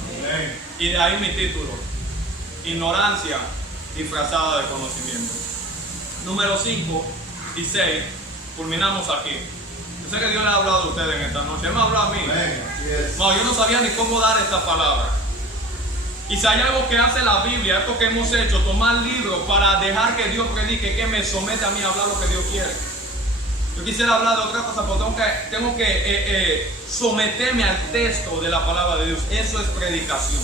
Amén. Y de ahí mi título: ignorancia disfrazada de conocimiento. Número 5 y 6. Culminamos aquí. Yo sé que Dios le ha hablado a ustedes en esta noche. Él me habló a mí. Amén. Así es. No, yo no sabía ni cómo dar esta palabra. Y si hay algo que hace la Biblia, esto que hemos hecho, tomar libros para dejar que Dios predique, que me somete a mí a hablar lo que Dios quiere. Yo quisiera hablar de otra cosa, pero tengo que someterme al texto de la palabra de Dios. Eso es predicación.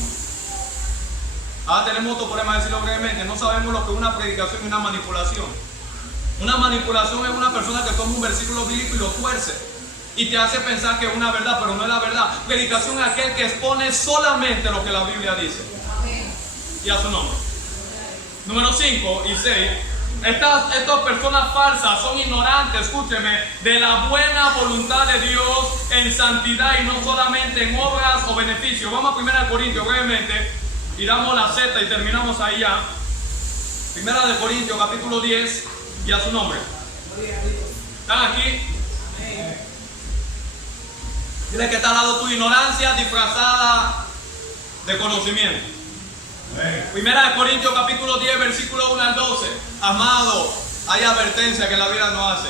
Ahora tenemos otro problema, decirlo brevemente. No sabemos lo que es una predicación y una manipulación. Una manipulación es una persona que toma un versículo bíblico y lo tuerce y te hace pensar que es una verdad, pero no es la verdad. Predicación es aquel que expone solamente lo que la Biblia dice. Amén. Y a su nombre. Número 5 y 6. Estas personas falsas son ignorantes, escúcheme, de la buena voluntad de Dios en santidad y no solamente en obras o beneficios. Vamos a 1 Corintios brevemente y damos la Z y terminamos ahí ya. 1 Corintios capítulo 10 y a su nombre. ¿Están aquí? Dile que está al lado tu ignorancia disfrazada de conocimiento. Amén. 1 Corintios capítulo 10 versículo 1 al 12. Amado, hay advertencia que la vida no hace.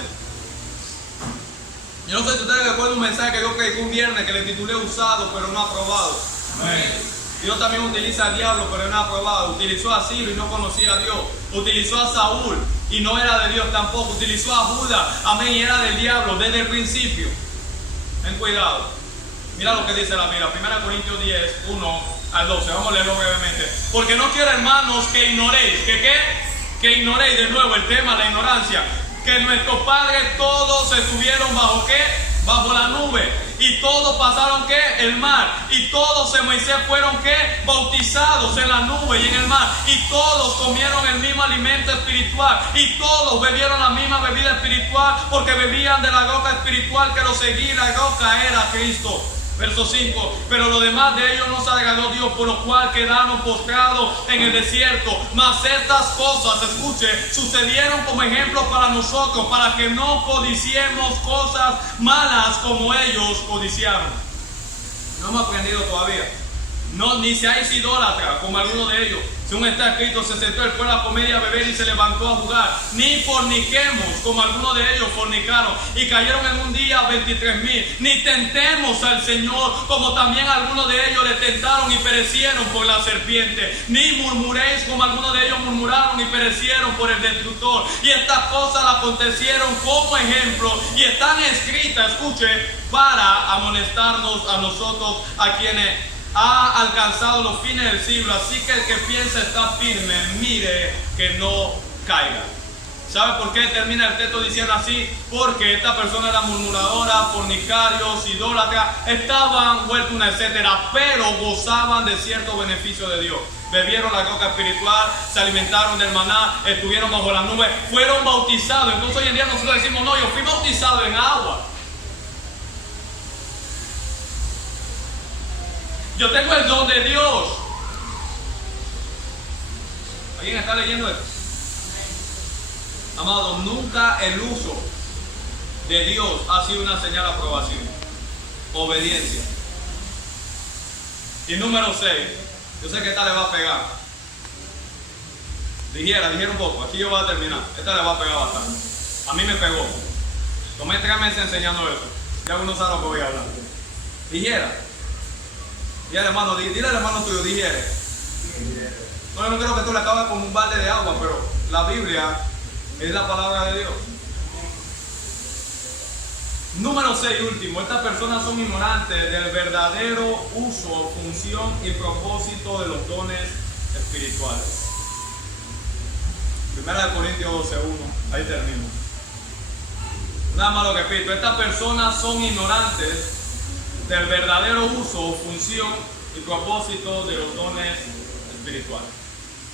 Yo no sé si ustedes recuerdan un mensaje que yo prediqué un viernes que le titulé usado pero no aprobado. Amén. Dios también utiliza al diablo pero no aprobado. Utilizó a Ciro y no conocía a Dios. Utilizó a Saúl y no era de Dios tampoco. Utilizó a Judas, amén, y era del diablo desde el principio. Ten cuidado. Mira lo que dice la Biblia. 1 Corintios 10, 1 al 12. Vamos a leerlo brevemente. Porque no quiero, hermanos, que ignoréis. ¿Que qué? Que ignoréis de nuevo el tema, la ignorancia. Que nuestros padres todos estuvieron bajo ¿qué? Bajo la nube. Y todos pasaron ¿qué? El mar. Y todos en Moisés fueron ¿qué? Bautizados en la nube y en el mar. Y todos comieron el mismo alimento espiritual. Y todos bebieron la misma bebida espiritual, porque bebían de la roca espiritual que los seguía. La roca era Cristo. Verso 5, pero lo demás de ellos no se agradó Dios, por lo cual quedaron postrados en el desierto. Mas estas cosas, escuche, sucedieron como ejemplo para nosotros, para que no codiciemos cosas malas como ellos codiciaron. No hemos aprendido todavía. No, ni seáis idólatras como algunos de ellos. Según está escrito, se sentó el pueblo a comer y a beber y se levantó a jugar. Ni forniquemos como algunos de ellos fornicaron y cayeron en un día 23,000. Ni tentemos al Señor como también algunos de ellos le tentaron y perecieron por la serpiente. Ni murmuréis como algunos de ellos murmuraron y perecieron por el destructor. Y estas cosas acontecieron como ejemplo y están escritas, escuche, para amonestarnos a nosotros, a quienes ha alcanzado los fines del siglo. Así que el que piensa estar firme, mire que no caiga. ¿Sabe por qué termina el texto diciendo así? Porque esta persona era murmuradora, fornicarios, idólatras, estaban vueltos una etcétera, pero gozaban de cierto beneficio de Dios. Bebieron la roca espiritual, se alimentaron del maná, estuvieron bajo la nube, fueron bautizados. Entonces hoy en día nosotros decimos, no, yo fui bautizado en agua. Yo tengo el don de Dios. ¿Alguien está leyendo esto? Amado, nunca el uso de Dios ha sido una señal de aprobación. Obediencia. Y número 6. Yo sé que esta le va a pegar. Dijera un poco. Aquí yo voy a terminar. Esta le va a pegar bastante. A mí me pegó. Tomé 3 meses enseñando eso. Ya uno sabe lo que voy a hablar. Dijera. Dile al hermano tuyo, digiere. No, yo no quiero que tú le acabes con un balde de agua, pero la Biblia es la palabra de Dios. Número 6, último. Estas personas son ignorantes del verdadero uso, función y propósito de los dones espirituales. 1 Corintios 12:1. Ahí termino. Nada más lo que repito. Estas personas son ignorantes del verdadero uso, función y propósito de los dones espirituales.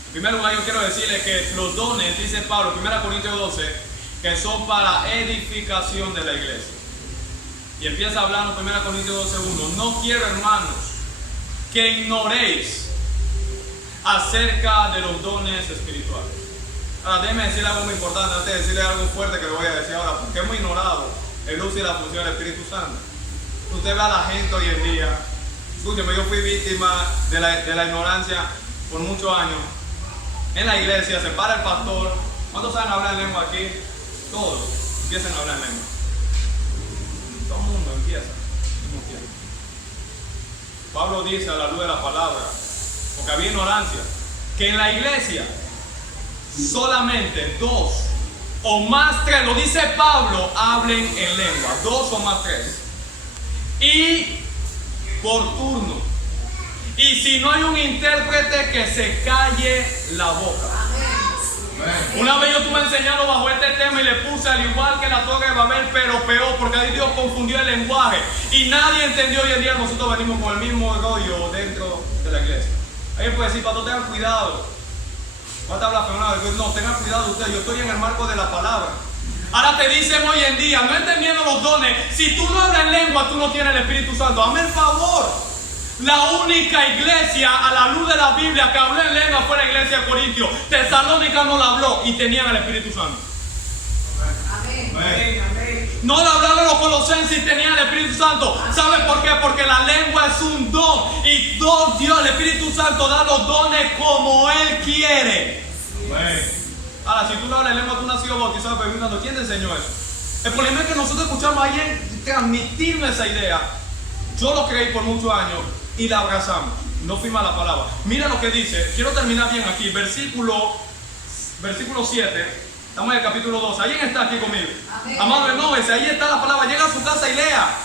En primer lugar, yo quiero decirles que los dones, dice Pablo, 1 Corintios 12, que son para edificación de la iglesia. Y empieza hablando 1 Corintios 12:1. No quiero, hermanos, que ignoréis acerca de los dones espirituales. Ahora, déjenme decirle algo muy importante antes de decirle algo fuerte que le voy a decir ahora, porque hemos ignorado el uso y la función del Espíritu Santo. Usted ve a la gente hoy en día. Escúcheme, yo fui víctima de la ignorancia por muchos años. En la iglesia se para el pastor. ¿Cuántos saben hablar en lengua aquí? Todos empiezan a hablar en lengua. Todo el mundo empieza al mismo tiempo. Pablo dice a la luz de la palabra, porque había ignorancia, que en la iglesia solamente 2 o más 3, lo dice Pablo, hablen en lengua. 2 o más 3. Y por turno. Y si no hay un intérprete, que se calle la boca. Una vez yo estuve enseñando bajo este tema y le puse al igual que la Torre de Babel, pero peor, porque ahí Dios confundió el lenguaje y nadie entendió. Hoy en día nosotros venimos con el mismo rollo dentro de la iglesia. Alguien puede decir, pastor, tengan cuidado. ¿Cuánta blasfemia? No, tengan cuidado ustedes, yo estoy en el marco de la palabra. Ahora te dicen hoy en día, no entendiendo los dones, si tú no hablas en lengua, tú no tienes el Espíritu Santo. Hazme el favor. La única iglesia a la luz de la Biblia que habló en lengua fue la iglesia de Corintios. Tesalónica no la habló y tenían el Espíritu Santo. Amén. No le hablaron a los colosenses y tenían el Espíritu Santo. ¿Saben por qué? Porque la lengua es un don. Y Dios, el Espíritu Santo, da los dones como Él quiere. Ahora, si tú no hablas en lengua, tú no has sido bautizado, pero ¿quién te enseñó eso? El problema es que nosotros escuchamos a alguien transmitirme esa idea. Yo lo creí por muchos años y la abrazamos. No fuimos a la palabra. Mira lo que dice. Quiero terminar bien aquí. Versículo 7. Estamos en el capítulo 2. ¿Alguien está aquí conmigo? Amén. Amado, renóvese. Ahí está la palabra. Llega a su casa y lea.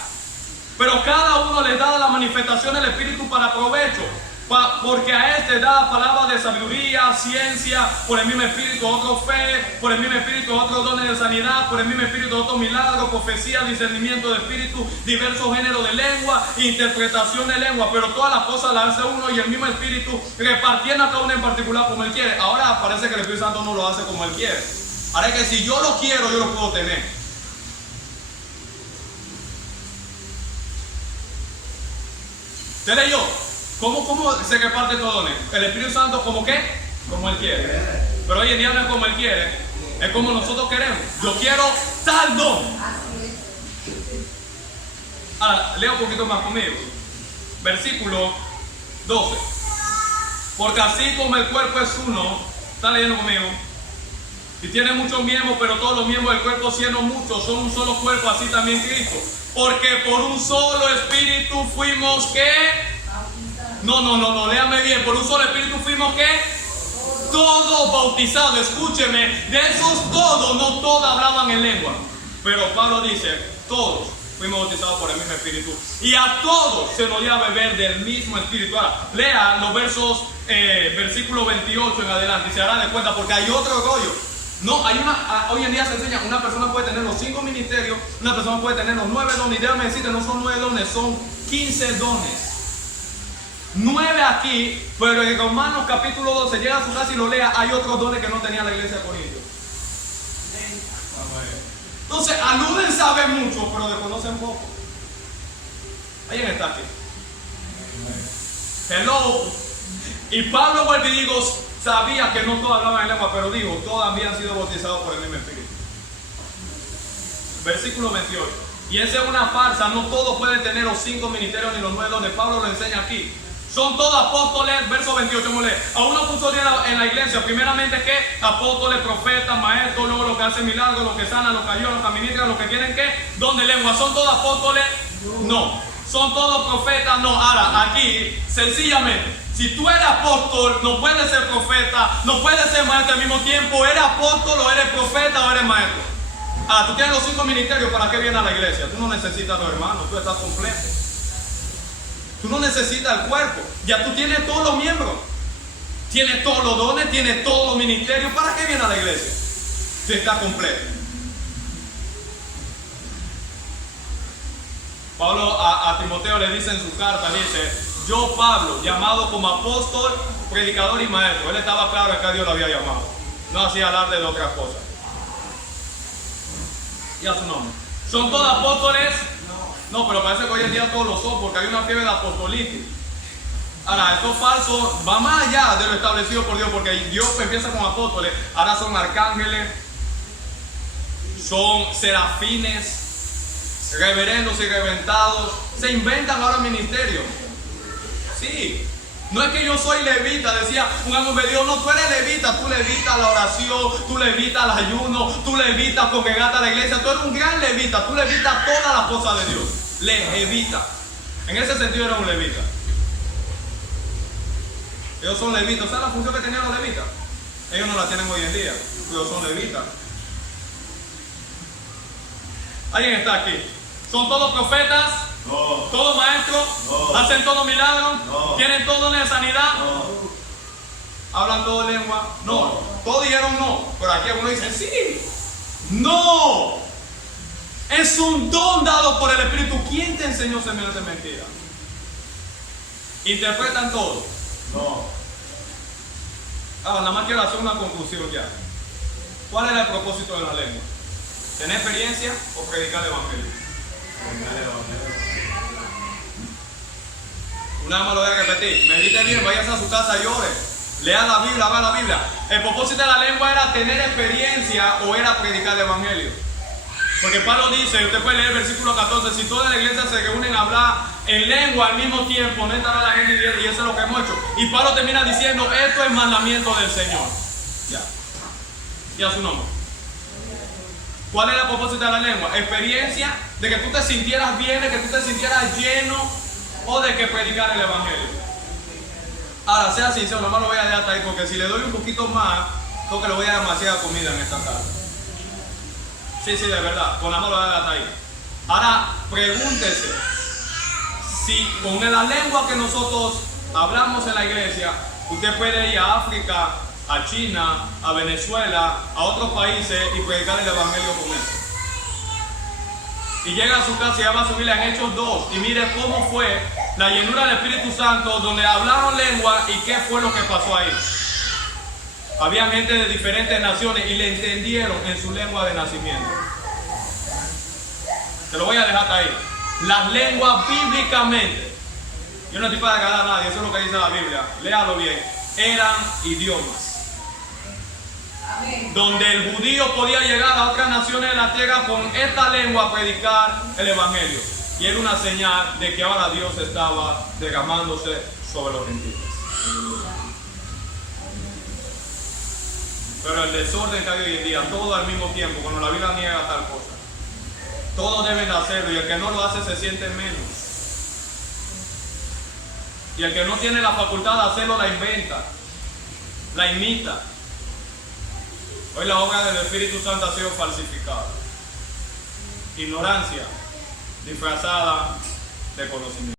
Pero cada uno le da la manifestación del Espíritu para provecho. Porque a este da palabra de sabiduría, ciencia, por el mismo espíritu otro fe, por el mismo espíritu otros dones de sanidad, por el mismo espíritu otro milagro, profecía, discernimiento de espíritu, diversos géneros de lengua, interpretación de lengua, pero todas las cosas las hace uno y el mismo espíritu, repartiendo a cada uno en particular como él quiere. Ahora parece que el Espíritu Santo no lo hace como él quiere. Ahora es que si yo lo quiero, yo lo puedo tener. ¿Usted leyó? ¿Cómo se reparte todo dones? El Espíritu Santo, ¿como qué? Como él quiere. Pero hoy en día no es como él quiere, es como nosotros queremos. Yo quiero tal don. Ahora, leo un poquito más conmigo. Versículo 12. Porque así como el cuerpo es uno, ¿está leyendo conmigo? Y tiene muchos miembros, pero todos los miembros del cuerpo, siendo muchos, son un solo cuerpo, así también Cristo. Porque por un solo espíritu fuimos ¿qué? No, léame bien. Por un solo espíritu fuimos ¿qué? Todos bautizados. Escúcheme, de esos todos, no todos hablaban en lengua. Pero Pablo dice, todos fuimos bautizados por el mismo espíritu. Y a todos se nos dio a beber del mismo espíritu. Ahora, lea los versos, versículo 28 en adelante, y se hará de cuenta, porque hay otro rollo. No, hoy en día se enseña, una persona puede tener los 5 ministerios, una persona puede tener los 9 dones, y déjame decirte, no son 9 dones, son 15 dones. 9 aquí, pero en Romanos capítulo 12, llega a su casa y lo lea, hay otros dones que no tenía la iglesia de Corinto. Entonces, aluden saber mucho, pero desconocen poco. ¿Alguien está aquí? Hello. Y Pablo vuelve y digo, sabía que no todos hablaban en lengua, pero digo, todos habían sido bautizados por el mismo espíritu. Versículo 28. Y esa es una farsa, no todos pueden tener los 5 ministerios ni los 9 dones. Pablo lo enseña aquí. Son todos apóstoles, verso 28, ¿cómo lee? A uno puso en la iglesia, primeramente ¿qué? Apóstoles, profetas, maestros, luego los que hacen milagros, los que sanan, los que ayudan, los que ministran, los que tienen ¿qué? Don de lengua. ¿Son todos apóstoles? No. ¿Son todos profetas? No. Ahora, aquí, sencillamente, si tú eres apóstol, no puedes ser profeta, no puedes ser maestro al mismo tiempo. ¿Eres apóstol o eres profeta o eres maestro? Tú tienes los 5 ministerios, ¿para qué vienes a la iglesia? Tú no necesitas los hermanos, tú estás completo. Tú no necesitas el cuerpo, ya tú tienes todos los miembros, tienes todos los dones, tienes todos los ministerios. ¿Para qué vienes a la iglesia? Si está completo. Pablo a Timoteo le dice en su carta, dice, yo Pablo, llamado como apóstol, predicador y maestro. Él estaba claro en que Dios lo había llamado, no hacía alarde de otras cosas. Y a su nombre. ¿Son todos apóstoles? No, pero parece que hoy en día todos lo son, porque hay una fiebre de apostolitis. Ahora, esto es falso, va más allá de lo establecido por Dios, porque Dios empieza con apóstoles, ahora son arcángeles, son serafines, reverendos y reventados, se inventan ahora ministerios. Sí, no es que yo soy levita, decía un amigo me dijo, no, tú eres levita, tú levitas la oración, tú levitas el ayuno, tú levitas congregarte a la iglesia, tú eres un gran levita, tú levitas todas las cosas de Dios, levita. En ese sentido era un levita. Ellos son levitas. ¿Sabes la función que tenían los levitas? Ellos no la tienen hoy en día, ellos son levitas. ¿Alguien está aquí? ¿Son todos profetas? No. ¿Todos maestros? No. ¿Hacen todos milagros? No. ¿Tienen todo dones de sanidad? No. ¿Hablan todo de lengua? No. Todos dijeron no, pero aquí algunos dicen sí. No. Es un don dado por el Espíritu. ¿Quién te enseñó semejante mentira? ¿Interpretan todo? No. Nada más quiero hacer una conclusión ya. ¿Cuál era el propósito de la lengua? ¿Tener experiencia o predicar el evangelio? Una vez más lo voy a repetir. Medite bien, váyase a su casa y ore. Lea la Biblia, va la Biblia. El propósito de la lengua era tener experiencia o era predicar el evangelio. Porque Pablo dice, usted puede leer el versículo 14, si toda la iglesia se reúnen a hablar en lengua al mismo tiempo, no entrará la gente y eso es lo que hemos hecho. Y Pablo termina diciendo, esto es mandamiento del Señor. Ya. Y a su nombre. ¿Cuál es el propósito de la lengua? Experiencia de que tú te sintieras bien, de que tú te sintieras lleno o de que predicar el evangelio. Ahora, sea sincero, nomás lo voy a dejar hasta ahí porque si le doy un poquito más, creo que le voy a dar demasiada comida en esta casa. Sí, de verdad, con amor lo voy a dejar hasta ahí. Ahora, pregúntese si con la lengua que nosotros hablamos en la iglesia, usted puede ir a África, a China, a Venezuela, a otros países y predicar el evangelio con eso. Y llega a su casa y ya va a subirle en Hechos 2 y mire cómo fue la llenura del Espíritu Santo, donde hablaron lengua y qué fue lo que pasó ahí. Había gente de diferentes naciones y le entendieron en su lengua de nacimiento. Te lo voy a dejar ahí. Las lenguas bíblicamente, yo no estoy para agradar a nadie, eso es lo que dice la Biblia, léalo bien, eran idiomas. Donde el judío podía llegar a otras naciones de la tierra con esta lengua a predicar el evangelio. Y era una señal de que ahora Dios estaba derramándose sobre los gentiles. Pero el desorden que hay hoy en día, todo al mismo tiempo, cuando la Biblia niega tal cosa. Todos deben hacerlo y el que no lo hace se siente menos. Y el que no tiene la facultad de hacerlo la inventa, la imita. Hoy la obra del Espíritu Santo ha sido falsificada. Ignorancia disfrazada de conocimiento.